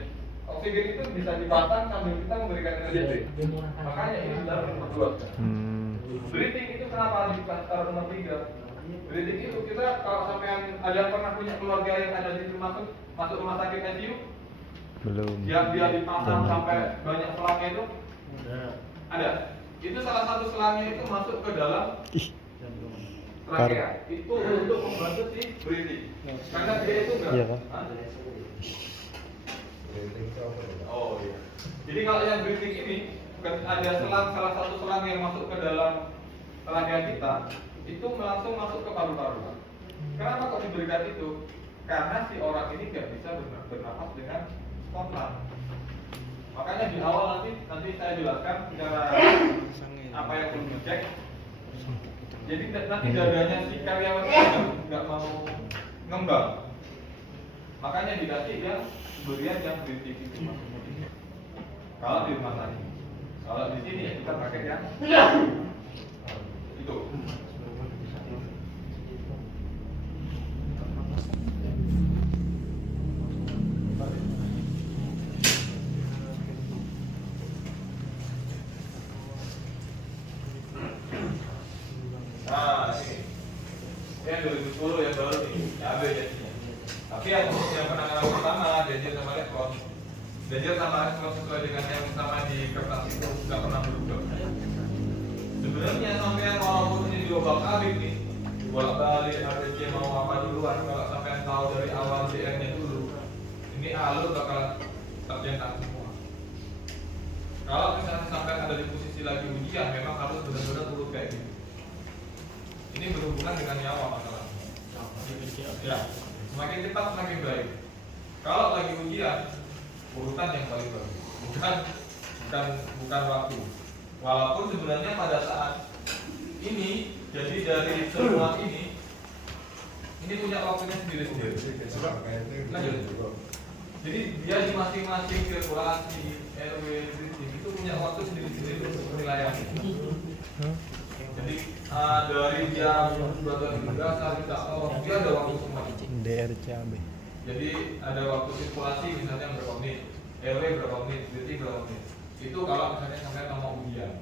Oksigen itu bisa dipasang sambil kita memberikan energi. Makanya ini sudah nomor 2. Breathing itu kenapa ditaruh nomor 3? Breathing itu kita kalau sampai ada yang pernah punya keluarga yang ada di masuk rumah sakit ICU, belum. Yang dia dipasang sampai banyak selangnya itu ada. Itu salah satu selangnya itu masuk ke dalam trachea. Itu untuk membantu si breathing. Karena dia itu enggak. Iya, Pak. Oh iya. Jadi kalau yang breathing ini ada salah satu selang yang masuk ke dalam tenaga kita, itu langsung masuk ke paru-paru. Kenapa kok diberikan itu? Karena si orang ini nggak bisa bernafas dengan spontan. Makanya di awal nanti saya jelaskan secara apa yang perlu dicek. Jadi nanti dadanya si karyawan itu nggak mau ngembang. Makanya dikasih yang berian yang breathing itu. Kalau di rumah tadi, kalau di sini ya kita pakai yang itu. respon. Danger sama respon sesuai dengan yang sama di kertas itu nggak pernah berubah. Sebenarnya sampai walaupun ini diobak-abrik nih, bolak-balik ABC mau apa duluan, kalau sampai tahu dari awal DR-nya dulu, ini alur bakal tercetak semua. Kalau misalnya sampai ada di posisi lagi ujian, memang harus benar-benar urut kayak gitu. Ini berhubungan dengan nyawa masalah. Ya, semakin cepat semakin baik. Kalau lagi ujian, urutan yang paling bagus, bukan waktu. Walaupun sebenarnya pada saat ini, jadi dari semua ini punya waktunya sendiri-sendiri. Lanjut. Jadi dia di masing-masing sirkulasi, RW, itu punya waktu sendiri-sendiri untuk penilaian. Jadi dari jam 12 sampai dia ada waktu semua. DRCAB. Jadi ada waktu sirkulasi misalnya berapa menit, RW berapa menit, DT berapa menit. Itu kalau misalnya sampai mau ujian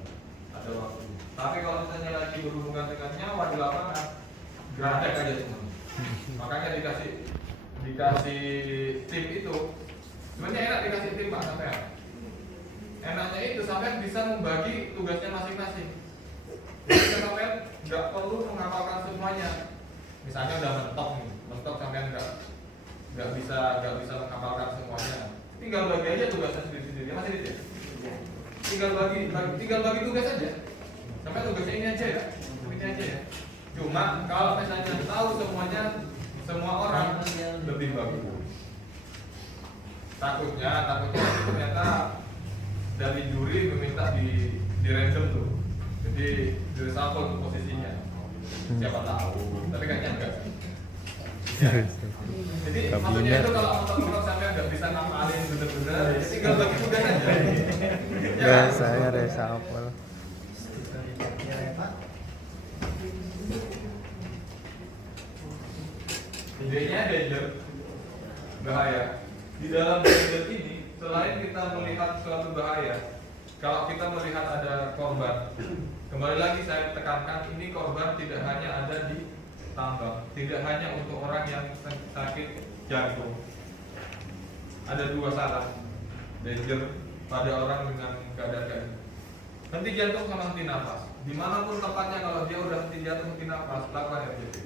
ada waktu. Tapi kalau misalnya lagi berhubungan dengan nyawa di lapangan, gradek aja semua. Makanya dikasih tim itu. Sebenarnya enak dikasih tim Pak sampai. Enaknya itu sampai bisa membagi tugasnya masing-masing. Jadi sampai nggak perlu menghafalkan semuanya. Misalnya udah mentok sampai nggak bisa menghafalkan semuanya. Tinggal bagi aja tugasnya sendiri-sendiri. Masih gitu ya? Tinggal bagi tugas aja. Sampai tugasnya ini aja ya. Ini aja ya. Cuma kalau misalnya tahu semuanya, semua orang lebih bagus. Takutnya ternyata dari juri meminta di random tuh. Jadi di reshuffle tuh posisinya. Siapa tahu, tapi kayaknya enggak. Ya. Jadi maksudnya itu kalau motor sampai nggak bisa ngapalin bener-bener, ya tinggal bagi tugas aja. Ya, saya reshuffle. Idenya danger, bahaya. Di dalam danger ini, selain kita melihat suatu bahaya, kalau kita melihat ada korban, kembali lagi saya tekankan, ini korban tidak hanya ada di tambang, tidak hanya untuk orang yang sakit jantung. Ada dua syarat danger pada orang dengan keadaan kayak ini. Henti jantung sama henti nafas. Dimanapun tempatnya, kalau dia udah henti jantung, henti nafas, lakukan RJP.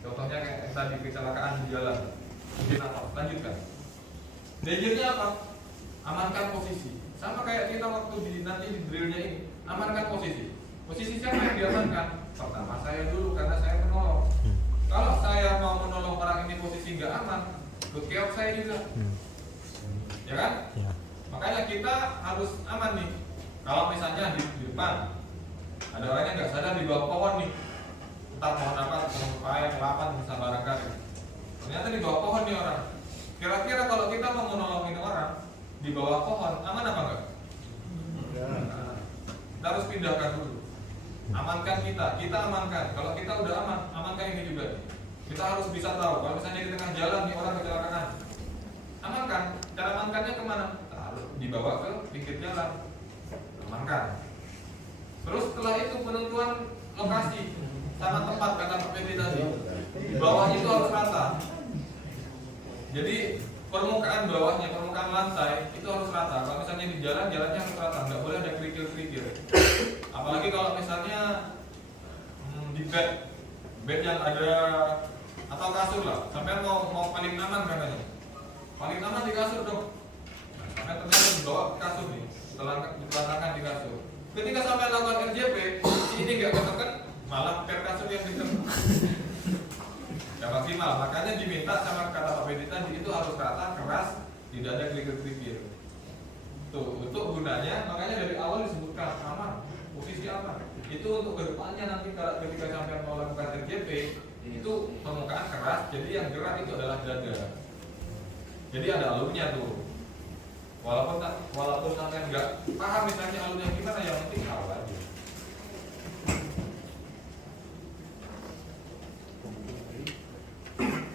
Contohnya kayak tadi kecelakaan di jalan, henti nafas, lanjutkan. Dangernya apa? Amankan posisi. Sama kayak kita waktu nanti di drillnya ini, amankan posisi. Posisi siapa yang diamankan? Pertama saya dulu, karena saya menolong. Kalau saya mau menolong orang ini posisi nggak aman, keok saya juga. Ya kan? Ya. Makanya kita harus aman nih. Kalau misalnya di depan ada orang yang nggak sadar di bawah pohon nih, entah pohon apa, pohon paya, kelapa, bisa barangkali. Ternyata di bawah pohon nih orang. Kira-kira kalau kita mau menolongin orang di bawah pohon, aman apa enggak? Nah, kita harus pindahkan dulu. Amankan kita amankan. Kalau kita udah amankan ini juga. Kita harus bisa tahu kalau misalnya di tengah jalan nih orang kecelakaan, amankan. Cara amankannya kemana? Taruh dibawa ke pinggir jalan, amankan. Terus setelah itu penentuan lokasi sama tempat kata Pak Febri tadi. Di bawahnya itu harus rata. Jadi permukaan bawahnya, permukaan lantai itu harus rata. Kalau misalnya di jalan, jalannya harus rata, nggak boleh ada kerikil-kerikil. Apalagi kalau misalnya di bed yang ada atau kasur lah, sampai mau paling aman katanya. Paling aman di kasur dong. Nah, sampai ternyata dibawa ke kasur nih, ditelangkan di kasur. Ketika sampai lakukan RJP, ini nggak ketekan, malah per kasur yang ditekan. Ya maksimal, makanya diminta sama kata Pak Febri tadi itu harus rata, keras, tidak ada kerikil-kerikil. Tuh, untuk gunanya, makanya dari awal disebutkan aman, posisi aman. Itu untuk kedepannya nanti ketika sampai mau lakukan RJP, itu permukaan keras, jadi yang gerak itu adalah dada. Jadi ada alurnya tuh. Walaupun sampai nggak paham misalnya alurnya gimana, yang penting tahu aja.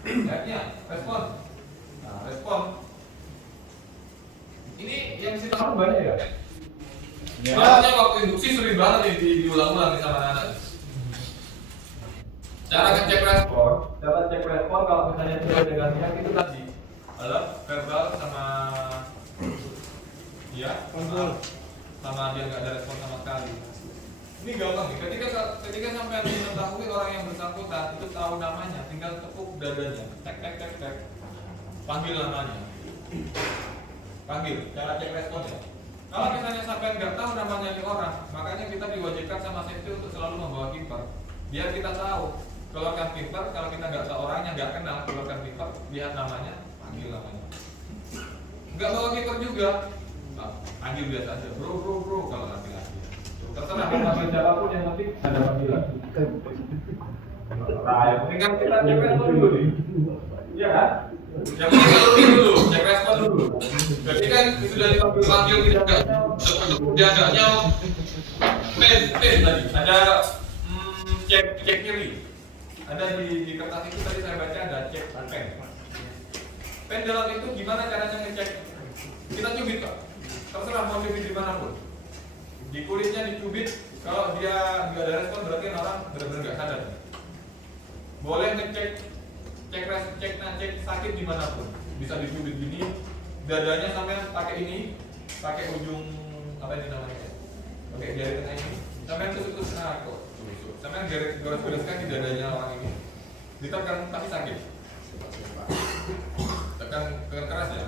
Lihatnya, respon. Nah, respon. Ini yang mesti tahu banyak ya? Makanya waktu induksi sering banget nih diulang-ulang nih sama anak. Cara ngecek respon kalau misalnya sesuai dengan yang itu tadi adalah verbal sama iya, sama dia nggak ada respon sama sekali. Ini gampang nih, ketika sampai mengetahui orang yang bersangkutan itu tahu namanya, tinggal tepuk dadanya, tek, panggil namanya, panggil, cara cek responnya. Kalau misalnya sampai nggak tahu namanya ini orang, makanya kita diwajibkan sama safety untuk selalu membawa kiper, biar kita tahu. Keluarkan kiper, kalau kita nggak tahu orangnya, nggak kenal, keluarkan kiper, lihat namanya, panggil namanya. Nggak bawa kiper juga, panggil biasa aja, bro, kalau laki-laki. Terserah panggil siapapun, yang penting ada panggilan. Nah, yang penting kan kita cek respon dulu nih, iya kan? Yang penting dulu, cek respon dulu. Jadi kan sudah dipanggil tidak nggak nyaut. Tadi ada cek kiri. Ada di kertas itu tadi saya baca ada cek pen. Pen dalam itu gimana caranya ngecek? Kita cubit Pak. Terserah mau cubit dimanapun. Di kulitnya dicubit, kalau dia nggak ada respon berarti orang benar-benar nggak sadar. Boleh ngecek cek sakit dimanapun. Bisa dicubit gini, dadanya sampai pakai ini, pakai ujung apa ini namanya? Oke, jari tengah ini. Sampai tusuk kok. Sampai gores-goreskan di dadanya orang ini. Ditekan tapi sakit. Tekan keras ya.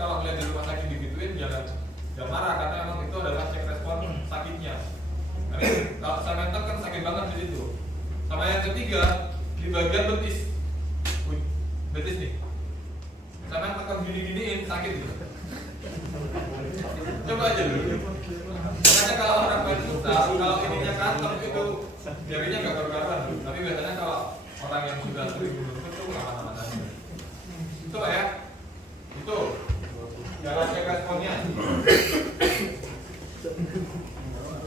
Kalau melihat di rumah sakit digituin jangan marah karena memang itu adalah cek respon sakitnya. Kalau sampai tekan sakit banget di situ. Sama yang ketiga di bagian betis. Betis nih. Sampai tekan gini-giniin sakit gitu. Coba aja dulu. Makanya kalau orang main futsal, kalau ininya kantong itu jarinya nggak karu-karuan. Tapi biasanya kalau orang yang sudah sering itu aman-aman saja. Itu Pak ya. Itu cara cek responnya.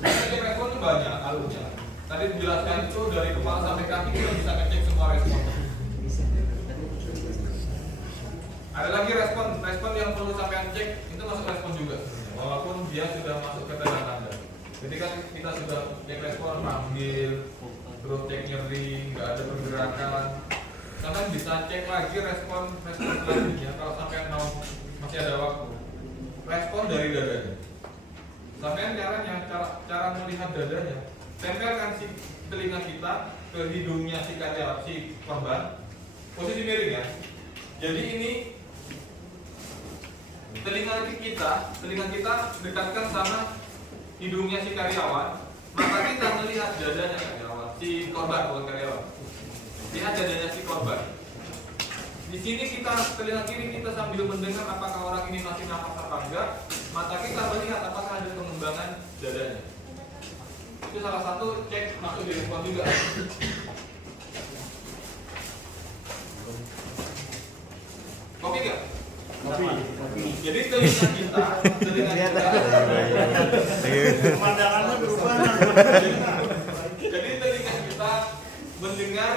Cek respon itu banyak alurnya. Tadi dijelaskan itu dari kepala sampai kaki kita bisa ngecek semua respon. Ada lagi respon yang perlu sampai cek itu masuk respon juga. Walaupun dia sudah masuk ke tanda tanda. Ketika kita sudah cek respon, panggil, terus cek nyeri, nggak ada pergerakan, sampai bisa cek lagi respon selanjutnya. Kalau sampai mau masih ada waktu, respon dari dadanya. Sampai caranya, cara melihat dadanya, tempelkan si telinga kita ke hidungnya si korban, posisi miring ya. Jadi ini telinga kita dekatkan sama hidungnya si karyawan, maka kita melihat dadanya karyawan, si korban bukan karyawan. Lihat dadanya si korban. Di sini kita telinga kiri kita sambil mendengar apakah orang ini masih nafas apa enggak, mata kita melihat apakah ada pengembangan dadanya. Itu salah satu cek masuk di respon juga. Kopi enggak? Kopi. Jadi telinga kita Pemandangannya berubah. Jadi telinga kita mendengar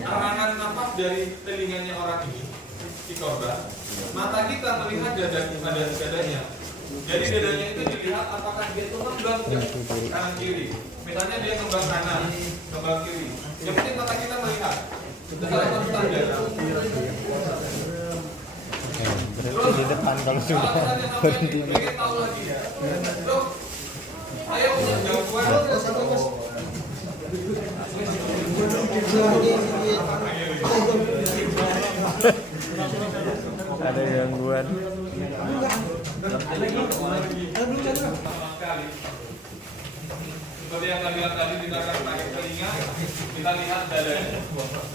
arangan nafas dari telinganya orang ini, si korban. Mata kita melihat dadanya. Jadi dadanya itu dilihat apakah dia itu kembang kanan kiri. Misalnya dia kembang kanan, kembang kiri. Yang penting mata kita melihat. Itu salah satu standar. Berhenti di depan kalau sudah berhenti. Pengen tahu lagi. Dok, saya punya gangguan. Ada gangguan. Sama sekali. Seperti yang tadi dengarkan pakai telinga, kita lihat dadanya.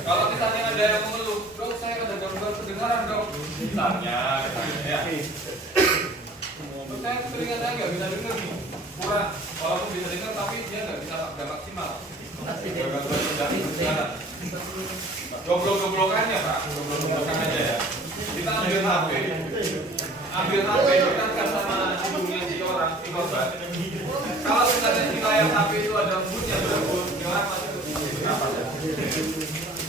Kalau misalnya ada yang mengeluh, dok saya ada gangguan pendengaran dok. Misalnya ya. Saya telinga saya nggak bisa dengar nih, kurang. Walaupun bisa dengar tapi dia nggak maksimal. Goblok-goblokannya Pak, goblok-goblokan aja ya. Kita ambil HP, dekatkan sama hidungnya si orang, si korban. Kalau misalnya di layar HP itu ada embunnya berebut, gimana itu?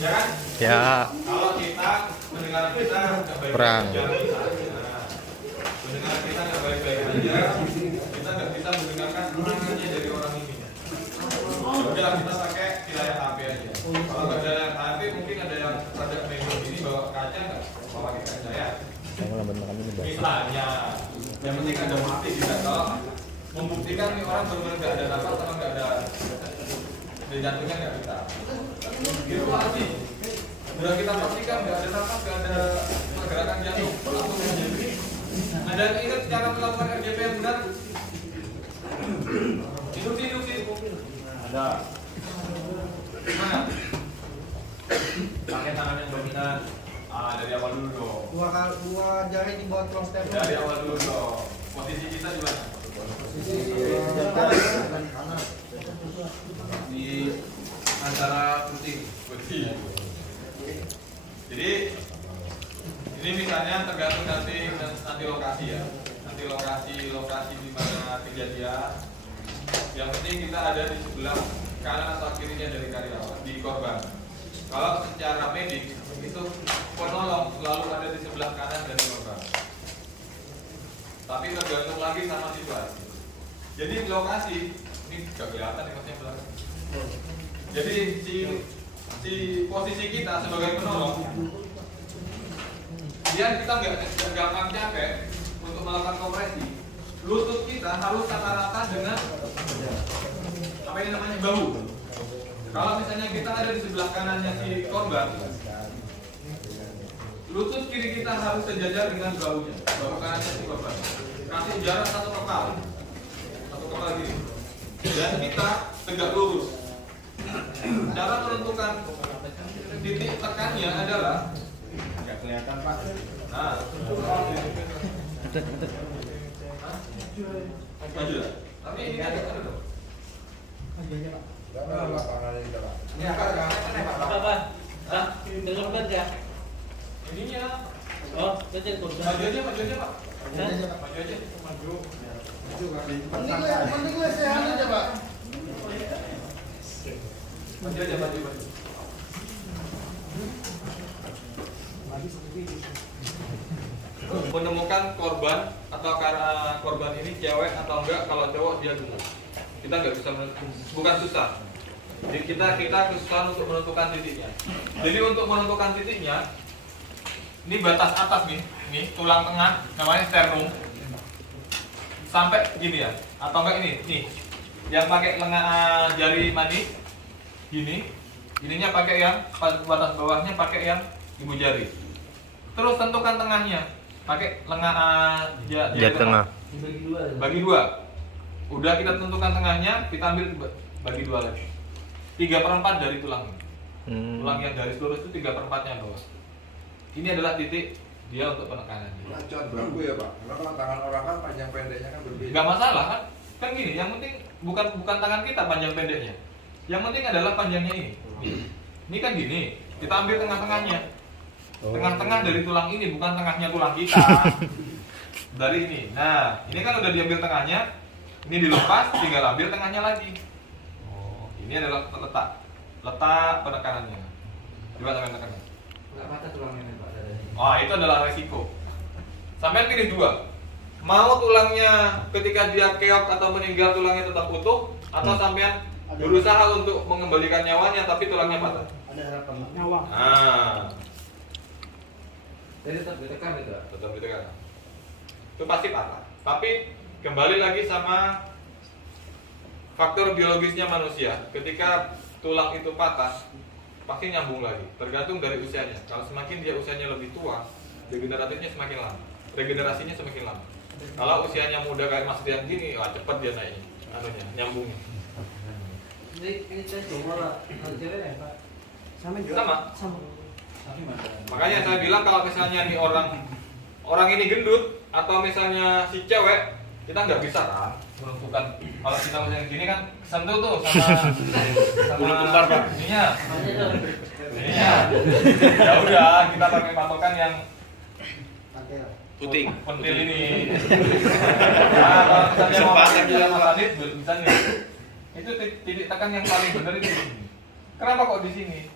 Ya kan? Ya. Kalau kita mendengar kita nggak baik-baik Kurang. aja, mendengar kita nggak baik-baik aja, kita nggak bisa mendengarkan serangannya dari orang ini. Udah kita pakai di layar HP aja. Kalau nggak ada layar HP mungkin ada yang rada menu ini bawa kaca nggak? Bawa pakai kaca ya. Misalnya Yang penting ada bukti kita. Kalau membuktikan nih orang benar-benar nggak ada nafas atau nggak ada dari jantungnya nggak bisa. Gitu lagi. Sudah kita pastikan nggak ada nafas, nggak ada pergerakan jantung, langsung RJP. Ada yang ingat cara melakukan RJP yang benar? Induksi. Ada. Mana? Pakai tangan yang dominan. Dari awal dulu dong. Dua jari di bawah tulang sternum. Dari awal dulu dong. Posisi kita di mana? Di antara putih. Jadi ini misalnya tergantung nanti lokasi ya. Nanti lokasi di mana kejadian. Yang penting kita ada di sebelah kanan atau kirinya dari karyawan di korban. Kalau secara medis itu penolong selalu ada di sebelah kanan dari korban. Tapi tergantung lagi sama situasi. Jadi di lokasi ini nggak kelihatan ya maksudnya belakang. Jadi si posisi kita sebagai penolong, biar kita nggak gampang capek untuk melakukan kompresi, lutut kita harus rata-rata dengan apa ini namanya bahu. Kalau misalnya kita ada di sebelah kanannya si korban, lutut kiri kita harus sejajar dengan bahunya, bahu kanannya si korban. Kasih jarak satu kepala gini, dan kita tegak lurus. Cara menentukan titik tekannya adalah nggak kelihatan Pak. Nah, maju. Tapi ini kan ada dong. Ini apa? Hah? Dengar kerja? Ininya. Oh, kerja kurang. Maju aja Pak. Maju aja. Penting gue sehat aja Pak. Maju aja. Menemukan korban atau karena korban ini cewek atau enggak, kalau cowok dia gemuk. Kita nggak bisa bukan susah. Jadi kita kesusahan untuk menentukan titiknya. Jadi untuk menentukan titiknya, ini batas atas nih, ini tulang tengah namanya sternum. Sampai gini ya, atau enggak ini, nih. Yang pakai lengan jari manis gini, ininya pakai yang batas bawahnya pakai yang ibu jari. Terus tentukan tengahnya, pakai lengan jari tengah. Bagi dua. Udah kita tentukan tengahnya, kita ambil bagi dua lagi. 3/4 dari tulang. Tulang yang garis lurus itu 3/4-nya bawah. Ini adalah titik dia untuk penekanannya. Lancar berlaku ya Pak. Karena kalau tangan orang kan panjang pendeknya kan berbeda. Nggak masalah kan? Kan gini, yang penting bukan tangan kita panjang pendeknya. Yang penting adalah panjangnya ini. Ini kan gini, kita ambil tengah-tengahnya. Tengah-tengah dari tulang ini, bukan tengahnya tulang kita. Dari ini. Nah, ini kan udah diambil tengahnya. Ini dilepas, tinggal ambil tengahnya lagi. Oh, ini adalah letak penekanannya. Coba tangan tekannya. Enggak patah tulangnya Pak. Oh, itu adalah resiko. Sampai pilih dua. Mau tulangnya ketika dia keok atau meninggal tulangnya tetap utuh, atau sampean berusaha untuk mengembalikan nyawanya tapi tulangnya patah. Ada harapan nyawa. Nah, Jadi tetap ditekan itu. tetap ditekan. Itu pasti patah. Tapi kembali lagi sama faktor biologisnya manusia. Ketika tulang itu patah, pasti nyambung lagi. Tergantung dari usianya. Kalau semakin dia usianya lebih tua, regeneratifnya semakin lama. Regenerasinya semakin lama. Kalau usianya muda kayak Mas Rian gini, wah cepat dia naiknya, nyambungnya. Ini saya coba cewek ya Pak. Sama. Makanya saya bilang kalau misalnya nih orang ini gendut atau misalnya si cewek, kita nggak bisa kan menentukan. Kalau kita misalnya gini kan sentuh tuh sama bentar Pak. Ininya. Ya udah, kita pakai patokan yang Puting. pentil ini. Nah, kalau misalnya mau pakai jalan Mas Adit, bisa nih. Itu titik tekan yang paling benar itu di sini. Kenapa kok di sini?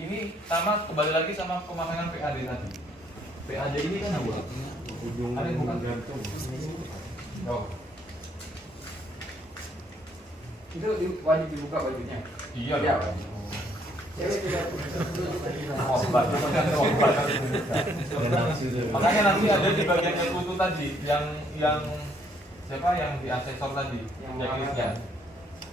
Ini sama kembali lagi sama pemasangan PAD tadi. PAD ini kan apa? Ada yang bukan gantung. Oh. Itu wajib dibuka bajunya. Iya. Obat, makanya nanti ada di bagian yang kutu tadi, yang siapa yang di asesor tadi, checklistnya.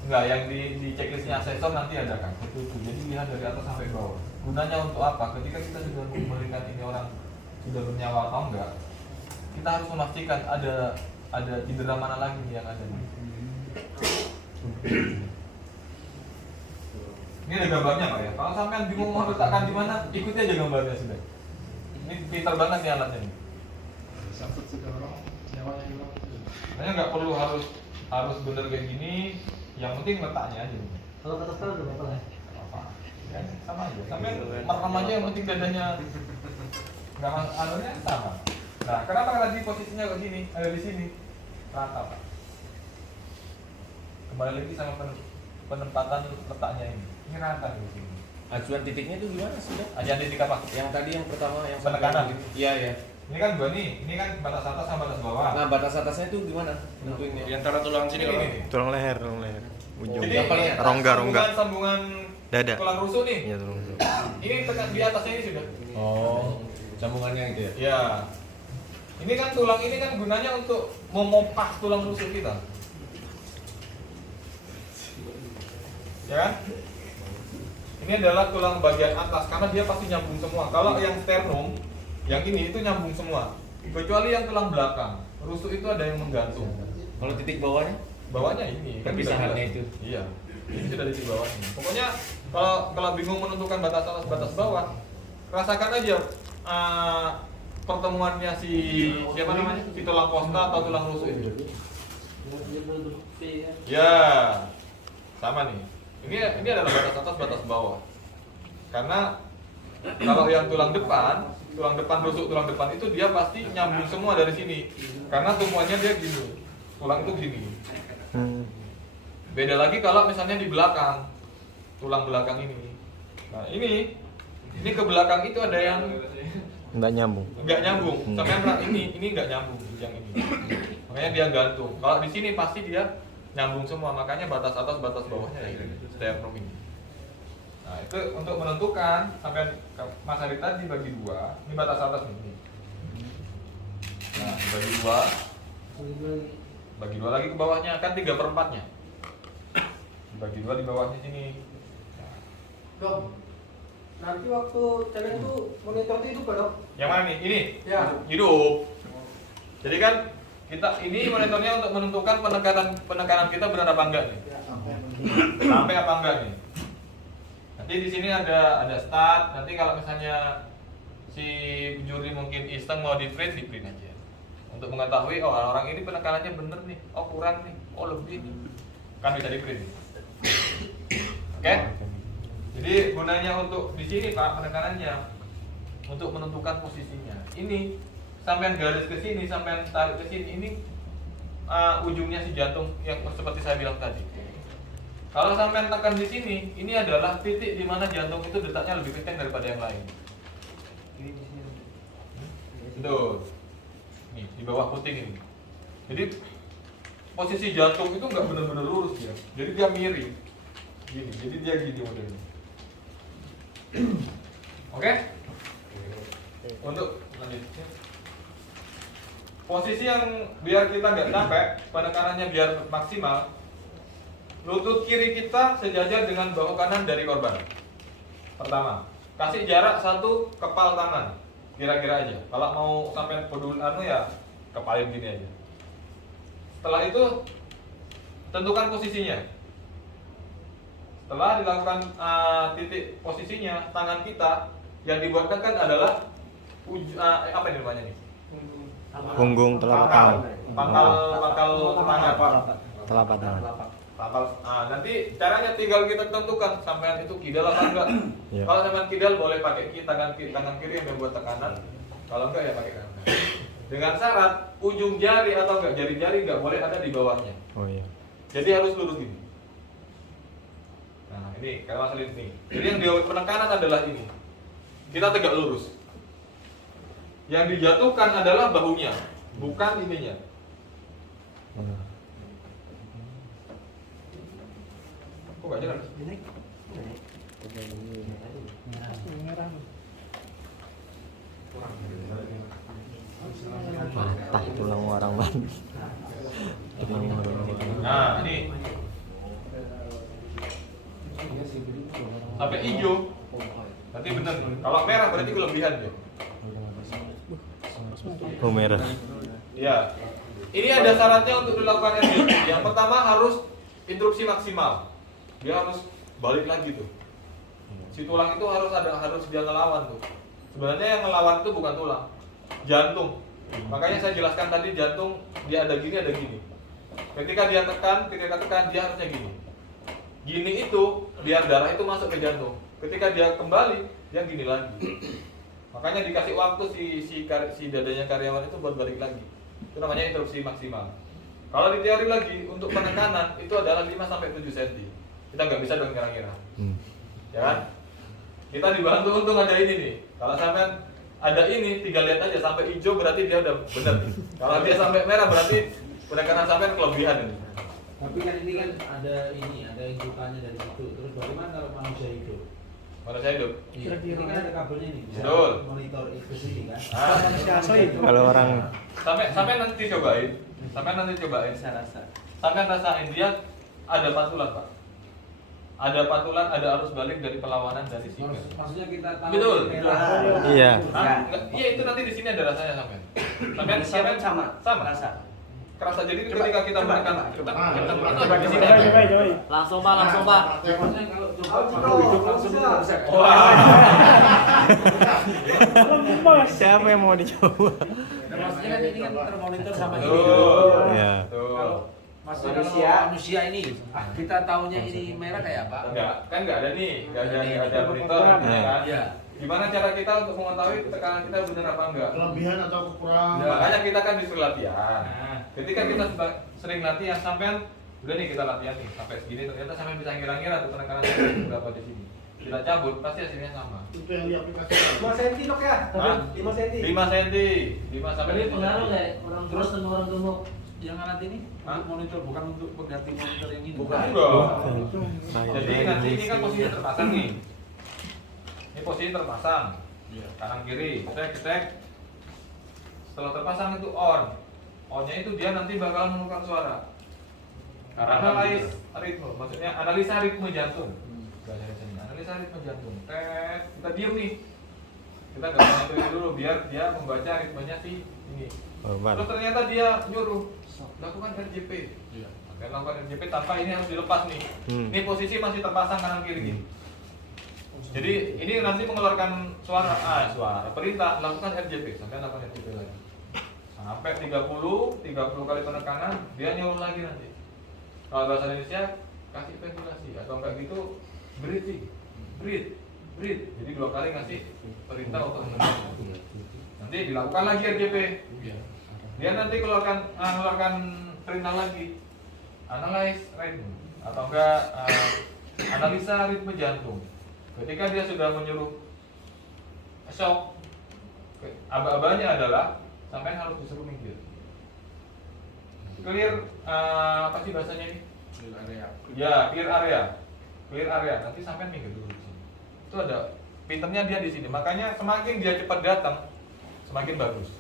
Enggak, yang di checklistnya asesor nanti ada kan, kutu. Jadi lihat dari atas sampai bawah. Gunanya untuk apa? Ketika kita sudah memberikan ini orang sudah bernyawa atau enggak, kita harus memastikan ada cedera mana lagi nih yang ada nih. Ini ada gambarnya Pak ya. Kalau sampean bingung mau letakkan di mana, ikuti aja gambarnya sudah. Ini pintar banget nih alatnya nih. Sangkut sedorong, nyawanya juga. Makanya nggak perlu harus bener kayak gini. Yang penting letaknya aja. Kalau kata sekarang udah apa lah? Apa? Ya, sama aja. Sampean merem aja yang penting dadanya nggak anunya sama. Nah, kenapa tadi posisinya ke sini? Ada di sini. Rata Pak. Kembali lagi sama penempatan letaknya ini. Ini rata di sini. Acuan titiknya itu gimana sudah? Aja titik apa? Yang tadi yang pertama yang Penekanan. Iya ya. Ini kan dua nih. Ini kan batas atas sama batas bawah. Nah batas atasnya itu gimana nentuinnya? Di antara tulang sini kalau Ini. Tulang leher, ujung. Jadi Yang paling atas. Rongga. Sambungan Dada. tulang rusuk nih. Iya, tulang. Ini tekan di atasnya ini sudah. Oh, sambungannya gitu ya? Ya. Ini kan tulang ini kan gunanya untuk memompak tulang rusuk kita. Ya kan? Ini adalah tulang bagian atas karena dia pasti nyambung semua. Kalau yang sternum, yang ini itu nyambung semua. Kecuali yang tulang belakang. Rusuk itu ada yang menggantung. Kalau titik bawahnya? Bawahnya ini kan Perpisahannya sudah jelas. itu. Iya. Ini sudah di bawahnya. Pokoknya kalau bingung menentukan batas atas batas bawah, rasakan aja pertemuannya si siapa namanya? Si tulang kosta atau tulang rusuk itu. Ya. Sama nih. Ini adalah batas atas batas bawah. Karena kalau yang tulang depan rusuk tulang depan itu dia pasti nyambung semua dari sini. Karena tumpuannya dia gini. Tulang itu gini. Beda lagi kalau misalnya di belakang, tulang belakang ini. Nah ini ke belakang itu ada yang Nggak nyambung. nggak nyambung. Sampai ini nggak nyambung yang ini. Makanya dia gantung. Kalau di sini pasti dia nyambung semua. Makanya batas atas batas bawahnya ya sternum ini. Nah itu untuk menentukan sampai Mas Ari tadi bagi dua. Ini batas atas nih. Nah bagi dua. Bagi dua lagi ke bawahnya kan 3/4-nya. Bagi dua di bawahnya sini. Dok, nanti waktu challenge itu monitor itu hidup dok? Yang mana nih? Ini? Ya. Hidup. Jadi kan kita ini monitornya untuk menentukan penekanan kita benar apa enggak nih. Sampai apa enggak nih. Nanti di sini ada start. Nanti kalau misalnya si juri mungkin iseng mau di print aja. Untuk mengetahui orang ini penekanannya bener nih, kurang nih, lebih nih. Kan bisa di print. Oke? Jadi gunanya untuk di sini Pak penekanannya untuk menentukan posisinya. Ini sampean garis ke sini, sampean tarik ke sini. Ini ujungnya si jantung yang seperti saya bilang tadi. Kalau sampean tekan di sini, ini adalah titik di mana jantung itu detaknya lebih kencang daripada yang lain. Tuh. Nih, di bawah puting ini. Jadi posisi jantung itu nggak benar-benar lurus dia. Jadi dia miring. Gini. Jadi dia gini modelnya. Oke? Untuk lanjutnya. Posisi yang biar kita nggak capek, penekanannya biar maksimal. Lutut kiri kita sejajar dengan bahu kanan dari korban. Pertama, kasih jarak 1 kepal tangan. Kira-kira aja. Kalau mau sampai peduli ya kepalin gini aja. Setelah itu tentukan posisinya. Setelah dilakukan titik posisinya, tangan kita yang dibuatkan kan adalah apa ini namanya nih? Punggung telapak tangan. Pangkal tangan. Telapak tangan. Nanti caranya tinggal kita tentukan sampean itu kidal apa enggak. Iya. Kalau sampean kidal boleh pakai tangan kiri yang membuat tekanan. Kalau enggak ya pakai kanan. Dengan syarat ujung jari atau enggak jari-jari enggak boleh ada di bawahnya. Oh iya. Jadi harus lurus gini. Nah, ini kalau masalah ini. Jadi yang diawet penekanan adalah ini. Kita tegak lurus. Yang dijatuhkan adalah bahunya, bukan ininya. Kok gak jalan? Mantap tulang orang banget. Nah, ini sampai hijau. Berarti benar. Kalau merah berarti kelebihan dia. Oh merah. Ya. Ini ada syaratnya untuk dilakukan RJP. Yang pertama harus interupsi maksimal. Dia harus balik lagi tuh. Si tulang itu harus dia ngelawan tuh. Sebenarnya yang ngelawan itu bukan tulang, jantung. Makanya saya jelaskan tadi jantung dia ada gini. Ketika tekan dia harusnya gini. Gini itu biar darah itu masuk ke jantung. Ketika dia kembali dia gini lagi. Makanya dikasih waktu si dadanya karyawan itu buat balik lagi. Itu namanya interupsi maksimal. Kalau diteori lagi untuk penekanan itu adalah 5 sampai 7 cm. Kita nggak bisa dong kira-kira. Ya kan? Kita dibantu untung ada ini nih. Kalau sampai ada ini, tinggal lihat aja sampai hijau berarti dia udah benar. Kalau dia sampai merah berarti penekanan sampai kelebihan ini. Tapi kan ini kan ada hidupannya dari situ. Terus bagaimana kalau manusia hidup? Manusia hidup. Iya. Ini kan ada kabelnya nih. Bisa Betul. monitor itu sini kan. Kalau orang Sampai nanti cobain. Saya rasa. Sampai rasain dia ada pantulan, Pak. Ada pantulan, ada arus balik dari perlawanan dari sini. Maksudnya kita tahu. Betul. iya. Iya itu nanti di sini ada rasanya sampai. Sama. Rasa. Kerasa jadi ketika kita menekan kita di sini. Langsung Pak. Maksudnya kalau coba hidup langsung kita bisa. Siapa yang mau dicoba? Maksudnya kan ini kan termonitor sama ini. Iya. Tuh. Maksudnya kalau manusia ini, kita taunya ini merah kayak apa? Enggak ada nih, enggak ada monitor kan. Iya. Gimana cara kita untuk mengetahui tekanan kita benar apa enggak? Kelebihan atau kekurangan. Makanya kita kan disuruh latihan. Ketika kita sering latihan sampai udah nih kita latihan nih sampai segini ternyata sampai bisa ngira-ngira tuh penekanan berapa di sini. Kita cabut pasti hasilnya sama. Itu yang di aplikasi. 5 cm dok ya? 5 cm. 5 cm, 5 sampai 5 pengaruh cm. kayak orang terus dan orang gemuk yang alat ini untuk monitor bukan untuk pengganti monitor yang ini. Bukan. Jadi nanti ini kan posisi terpasang nih. Ini posisi terpasang. Kanan kiri, cek. Setelah terpasang itu on. On-nya itu dia nanti bakal mengeluarkan suara. Analis ritme, maksudnya analisa ritme jantung. Analisa ritme jantung. Kita diam nih. Kita nggak monitoring dulu biar dia membaca ritmenya si ini. Terus ternyata dia nyuruh lakukan RJP. Akan lakukan RJP tanpa ini harus dilepas nih. Ini posisi masih terpasang kanan kiri. Jadi ini nanti mengeluarkan suara perintah lakukan RJP sampai lakukan RJP lagi. Sampai 30 kali penekanan dia nyuruh lagi nanti. Kalau bahasa Indonesia kasih ventilasi atau enggak gitu breathing. Breathe. Jadi 2 kali ngasih perintah untuk menekan. Nanti dilakukan lagi RJP. Dia nanti mengeluarkan perintah lagi. Analyze ritme atau enggak analisa ritme jantung. Ketika dia sudah menyuruh shock, aba-abanya adalah sampai harus disuruh minggir. Clear apa sih bahasanya ini? Clear area. Ya, clear area. Nanti sampai minggir dulu di sini. Itu ada pinternya dia di sini. Makanya semakin dia cepat datang, semakin bagus.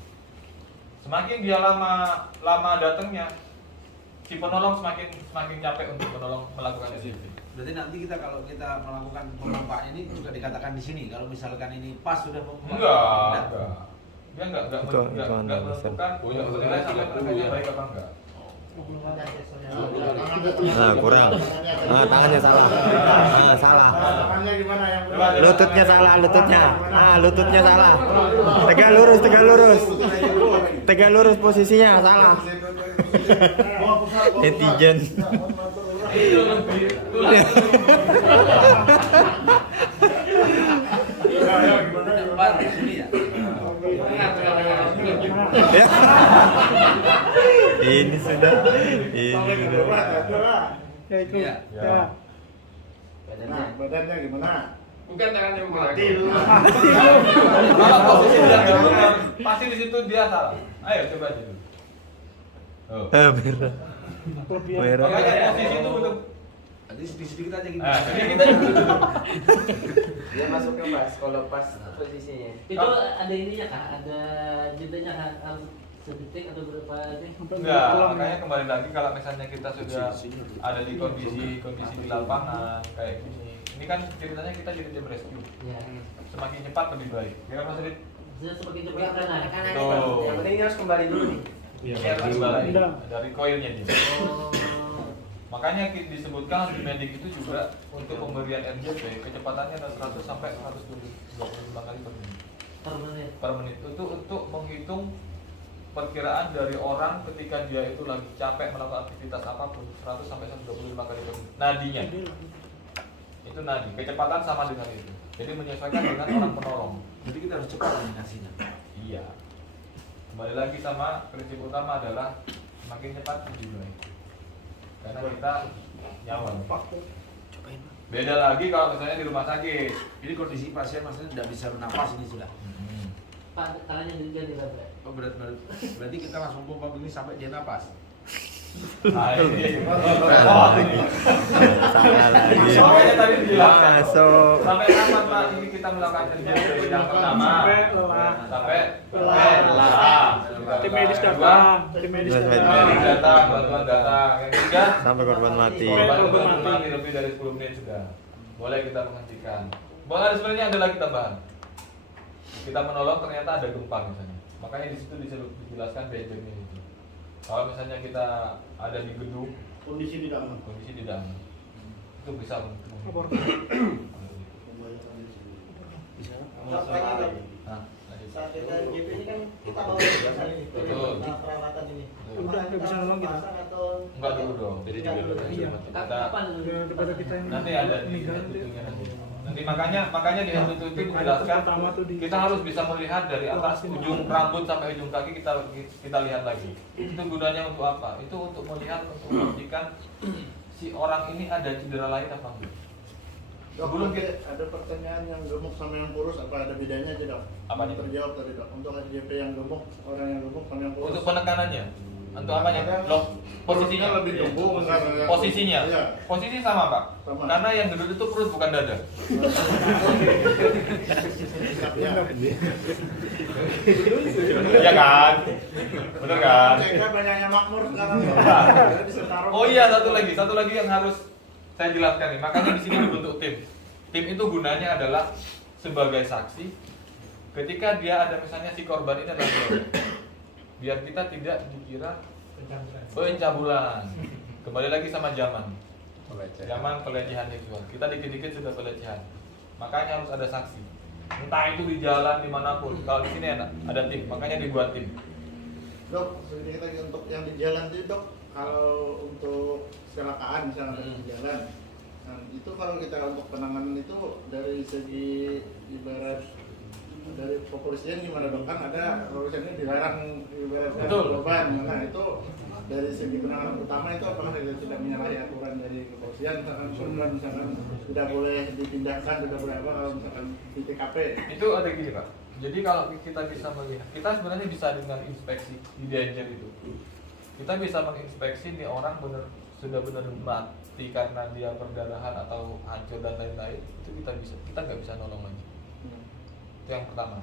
Semakin dia lama datangnya, si penolong semakin capek untuk melakukan RJP. Berarti nanti kalau kita melakukan pemompaan ini juga dikatakan di sini. Kalau misalkan ini pas sudah enggak. Dia enggak menentukan menilai sampai penekanan baik apa enggak. Nah, kurang. Tangannya salah. Salah. Tangannya gimana yang Lututnya salah. Tegak lurus posisinya salah. Netizen. Ini sudah. Ya itu. Iya. Ya. Nah, badannya gimana? Bukan tangannya Mati lu. Kalau posisi dia benar, pasti di situ dia salah. Ayo coba aja dulu. Merah. Makanya posisi itu untuk Nanti sedikit-sedikit aja gitu. Jadi kita Dia masuk ke pas, kalau pas posisinya. Itu ada ininya kah? Ada jedanya kah? Harus sedetik atau berapa detik? enggak, makanya kembali lagi kalau misalnya kita sudah ada di kondisi di lapangan kayak gini. Ini kan ceritanya kita jadi tim rescue. Ya. Semakin cepat lebih baik. Ya kan Mas Rit? Sudah semakin cepat Enggak, kan? tekanan Tuh. itu. Yang penting harus kembali dulu nih. Ini harus dibalik. Ada recoilnya dia. Oh. Makanya disebutkan di medik itu juga untuk pemberian RJP kecepatannya ada 100 sampai 125 kali per menit. Per menit. Per menit itu untuk menghitung perkiraan dari orang ketika dia itu lagi capek melakukan aktivitas apapun 100 sampai 125 kali per menit. Nadinya. Itu nadi. Kecepatan sama dengan itu. Jadi menyesuaikan dengan orang penolong. Jadi kita harus cepat komunikasinya. Iya. Kembali lagi sama prinsip utama adalah semakin cepat lebih baik. Karena kita nyawa. Beda lagi kalau misalnya di rumah sakit. Ini kondisi pasien maksudnya tidak bisa bernapas ini sudah. Pak, tangannya diganti berapa? Oh, berarti kita langsung pompa begini sampai dia napas. Nah, ini. Salah lagi. Makanya tadi dijelaskan. Masuk. Sampai kapan Pak ini kita melakukan RJP yang pertama? Sampai lelah. Tim medis datang, tim medis datang. Bantuan datang. Yang ketiga, Sampai korban mati. korban mati lebih dari 10 menit sudah. Boleh kita menghentikan. Bahkan sebenarnya ada lagi tambahan. Kita menolong ternyata ada gempa misalnya. Makanya di situ dijelaskan danger-nya itu. Kalau misalnya kita ada di gedung, kondisi tidak aman, itu bisa Saat kita RJP ini kan kita bawa perawatan ini. Udah bisa nolong kita. enggak dulu dong. Jadi dulu. Iya. Kapan? Daripada kita yang Nanti ada di meninggal Head-to-Nya nanti. Nanti makanya di Head-to itu dijelaskan kita harus bisa melihat dari atas ujung rambut sampai ujung kaki kita lihat lagi. Itu gunanya untuk apa? Itu untuk melihat, untuk memastikan si orang ini ada cedera lain apa enggak. Dok, Sebelum ada pertanyaan yang gemuk sama yang kurus, apa ada bedanya aja dok? Apa nih? Terjawab tadi dok. Untuk RJP yang gemuk, orang yang gemuk sama yang kurus. Untuk penekanannya, untuk apanya? Loh, posisinya lebih gemuk kan? Posisinya, Iya. posisi sama Pak. Sama. Karena yang gendut itu perut bukan dada. Ya. Iya kan? Bener kan? Mereka banyaknya makmur sekarang. Jadi bisa taruh. Oh iya, satu lagi yang harus saya jelaskan nih. Makanya di sini dibentuk tim. Tim itu gunanya adalah sebagai saksi ketika dia ada misalnya si korban ini adalah cewek. Biar kita tidak dikira pencabulan. Kembali lagi sama zaman pelecehan seksual. Kita dikit-dikit sudah pelecehan. Makanya harus ada saksi. Entah itu di jalan dimanapun. Kalau di sini enak, ada tim. Makanya dibuat tim. Dok, sedikit lagi untuk yang di jalan itu dok, kalau untuk kecelakaan misalnya di jalan, nah, itu kalau kita untuk penanganan itu dari segi ibarat dari kepolisian gimana dok? Kan ada kepolisian ini dilarang ibaratkan Betul. korban, nah itu dari segi penanganan utama itu apakah kita tidak menyalahi aturan dari kepolisian, misalkan korban misalkan tidak boleh dipindahkan, tidak boleh apa kalau misalkan di TKP. Itu ada gini Pak. Jadi kalau kita bisa melihat, kita sebenarnya bisa dengan inspeksi di danger itu. Kita bisa menginspeksi nih orang sudah benar mati karena dia perdarahan atau hancur dan lain-lain. Itu kita nggak bisa nolong lagi. Itu yang pertama.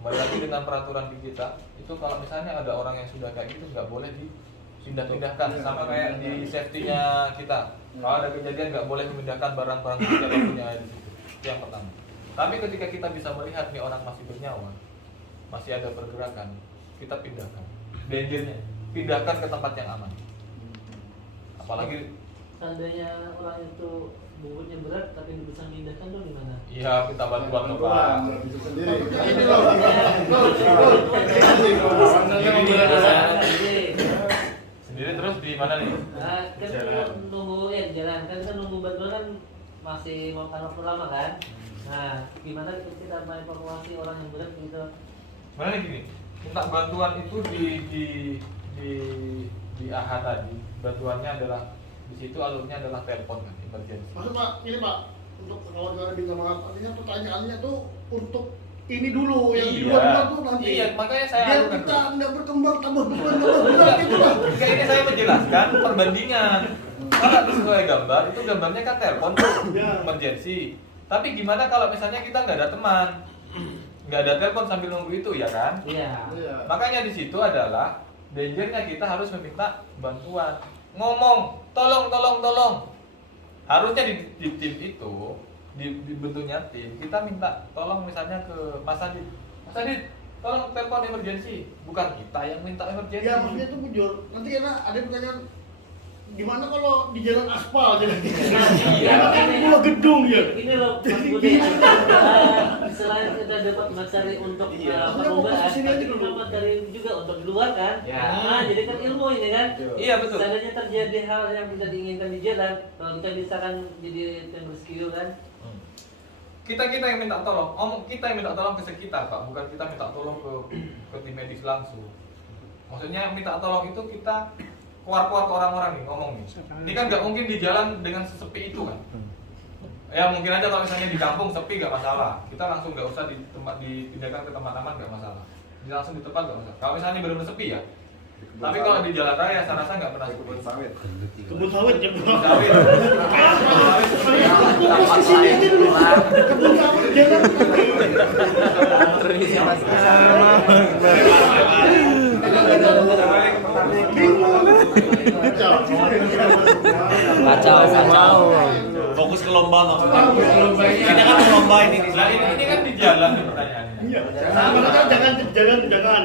Kembali lagi dengan peraturan di kita, itu kalau misalnya ada orang yang sudah kayak gitu nggak boleh dipindah-pindahkan, sama kayak di safety-nya kita. Kalau ada kejadian nggak boleh memindahkan barang-barang yang kita punya di situ. Itu yang pertama. Tapi ketika kita bisa melihat nih orang masih bernyawa, masih ada pergerakan, kita pindahkan. Dangernya, pindahkan ke tempat yang aman. Apalagi Seandainya orang itu bobotnya berat tapi bisa memindahkan tuh gimana? iya kita bantuan ke Pak. Bisa sendiri. Ini Iya. Sendiri terus di mana nih? Nah, kan nunggu jalan kan kita nunggu bantuan kan masih mau waktu lama kan? Nah, gimana kita mengevakuasi orang yang berat gitu? Sebenarnya gini, minta bantuan itu di AH tadi, bantuannya adalah di situ alurnya adalah telepon kan, emergency. Maksud Pak, ini Pak, untuk kawan-kawan minta maaf, artinya pertanyaannya tuh untuk ini dulu, yang di luar tuh nanti. Iya, makanya saya biar alukan kita nggak berkembang tambah berat gitu Pak. Enggak, ini saya menjelaskan perbandingan. kalau sesuai gambar, itu gambarnya kan telepon tuh, Ya. emergency. Tapi gimana kalau misalnya kita nggak ada teman, nggak ada telepon sambil nunggu itu, ya kan? Iya. Iya. Makanya di situ adalah dangernya kita harus meminta bantuan, ngomong, tolong. Harusnya di tim itu, dibentuknya tim, kita minta tolong misalnya ke Mas Adit, tolong telepon emergency, bukan kita yang minta emergency. Ya maksudnya itu bujur. Nanti karena ada pertanyaan gimana kalau di jalan aspal jalan Iya. pulau gedung ya. Ini loh Mas Budi, selain kita dapat materi untuk Maksudnya perlombaan, fokus ke sini aja tapi dulu. kita materi juga untuk di luar kan? Ya. Nah, jadi kan ilmu ini kan? Iya, betul. Seandainya terjadi hal yang tidak diinginkan di jalan, kalau kita bisa kan jadi tim rescue kan? Kita yang minta tolong, kita yang minta tolong ke sekitar Pak, bukan kita minta tolong ke tim medis langsung. Maksudnya minta tolong itu kita keluar ke orang-orang nih ngomong nih. Ini kan nggak mungkin di jalan dengan sesepi itu kan. Ya mungkin aja kalau misalnya di kampung sepi nggak masalah, kita langsung nggak usah dipindahkan ke tempat aman nggak masalah. Langsung di tempat nggak masalah. Kalau misalnya benar-benar sepi ya. Tapi kalau di jalan raya saya rasa nggak pernah sepi. Kebun sawit ya. Kebun sawit. Fokus ke sini aja dulu. Kebun sawit jalan. Kacau. Fokus ke lomba maksudnya. Kita kan mau lomba ini. Nah ini kan di jalan nih pertanyaannya. Iya. Jangan.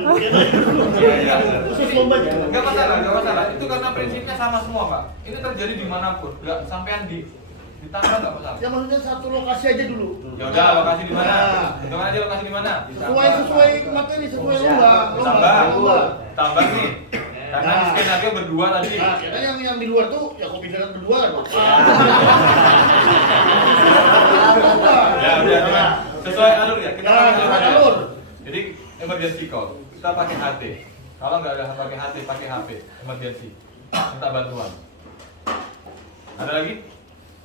Khusus lomba jangan. Nggak masalah. Itu karena prinsipnya sama semua Pak. Ini terjadi dimanapun, nggak sampean di Tangerang nggak masalah. Ya maksudnya satu lokasi aja dulu. Ya udah lokasi di mana? Hitungan aja lokasi di mana? Sesuai materi, sesuai lomba. Tambah nih. Karena di skenario berdua tadi. Nah, kita yang di luar tuh ya kopi darat berdua kan, Pak. Ya udah. Sesuai alur ya. Kita pakai alur. Jadi emergency call. Kita pakai HT. Kalau nggak ada pakai HT, pakai HP. Emergency. Minta bantuan. Ada lagi?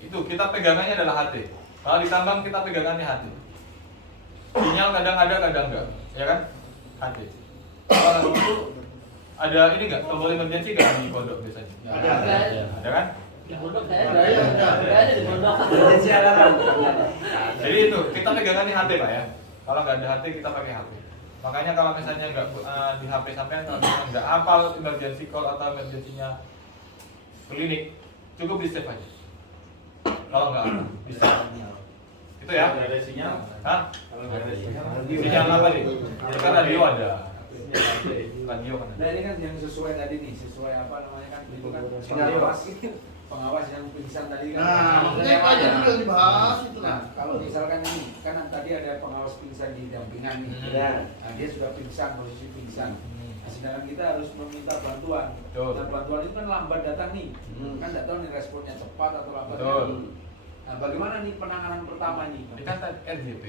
Itu kita pegangannya adalah HT. Kalau ditambang kita pegangannya HT. Sinyal kadang ada, kadang enggak, ya kan? HT. Kalau itu ada ini enggak? Tombol emergency enggak di pondok biasanya? Ada kan? Di pondok ada di pondok. Jadi itu kita pegangannya HT Pak ya. Kalau nggak ada HT kita pakai HP. Makanya kalau misalnya nggak di HP sampai kalau misalnya nggak hafal emergency call atau emergency-nya klinik, cukup di save aja. Kalau nggak bisa. Itu ya. Kalau nggak ada sinyal. Hah? Kalau nggak ada sinyal. Sinyal apa nih? Kan radio ada. Radio kan. Nah ini kan yang sesuai tadi nih, sesuai apa namanya kan itu kan pengawas yang pingsan tadi kan. Nah, maksudnya apa aja dulu yang dibahas itu. Nah, kalau misalkan ini kan tadi ada pengawas pingsan di dampingan nih. Nah, dia sudah pingsan, posisi pingsan. Nah, sedangkan kita harus meminta bantuan. Dan bantuan itu kan lambat datang nih. Kan tidak tahu nih responnya cepat atau lambat. Nah, bagaimana nih penanganan pertama nih? Ini kan RJP.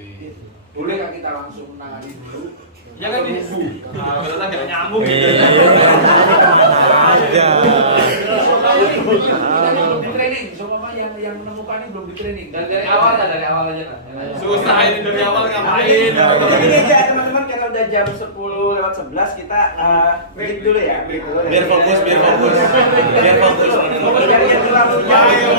Bolehkah kita langsung menangani dulu? Ya kan ini Bu. Nah, berarti nggak nyambung gitu. Ada. Kita belum di training, semua yang menemukan ini belum di training. Dari awal aja Pak. Susah ini dari awal ngapain? Ini aja teman-teman karena udah jam 10:11 kita break dulu ya. Biar fokus. Yang terlalu jauh. Ayo,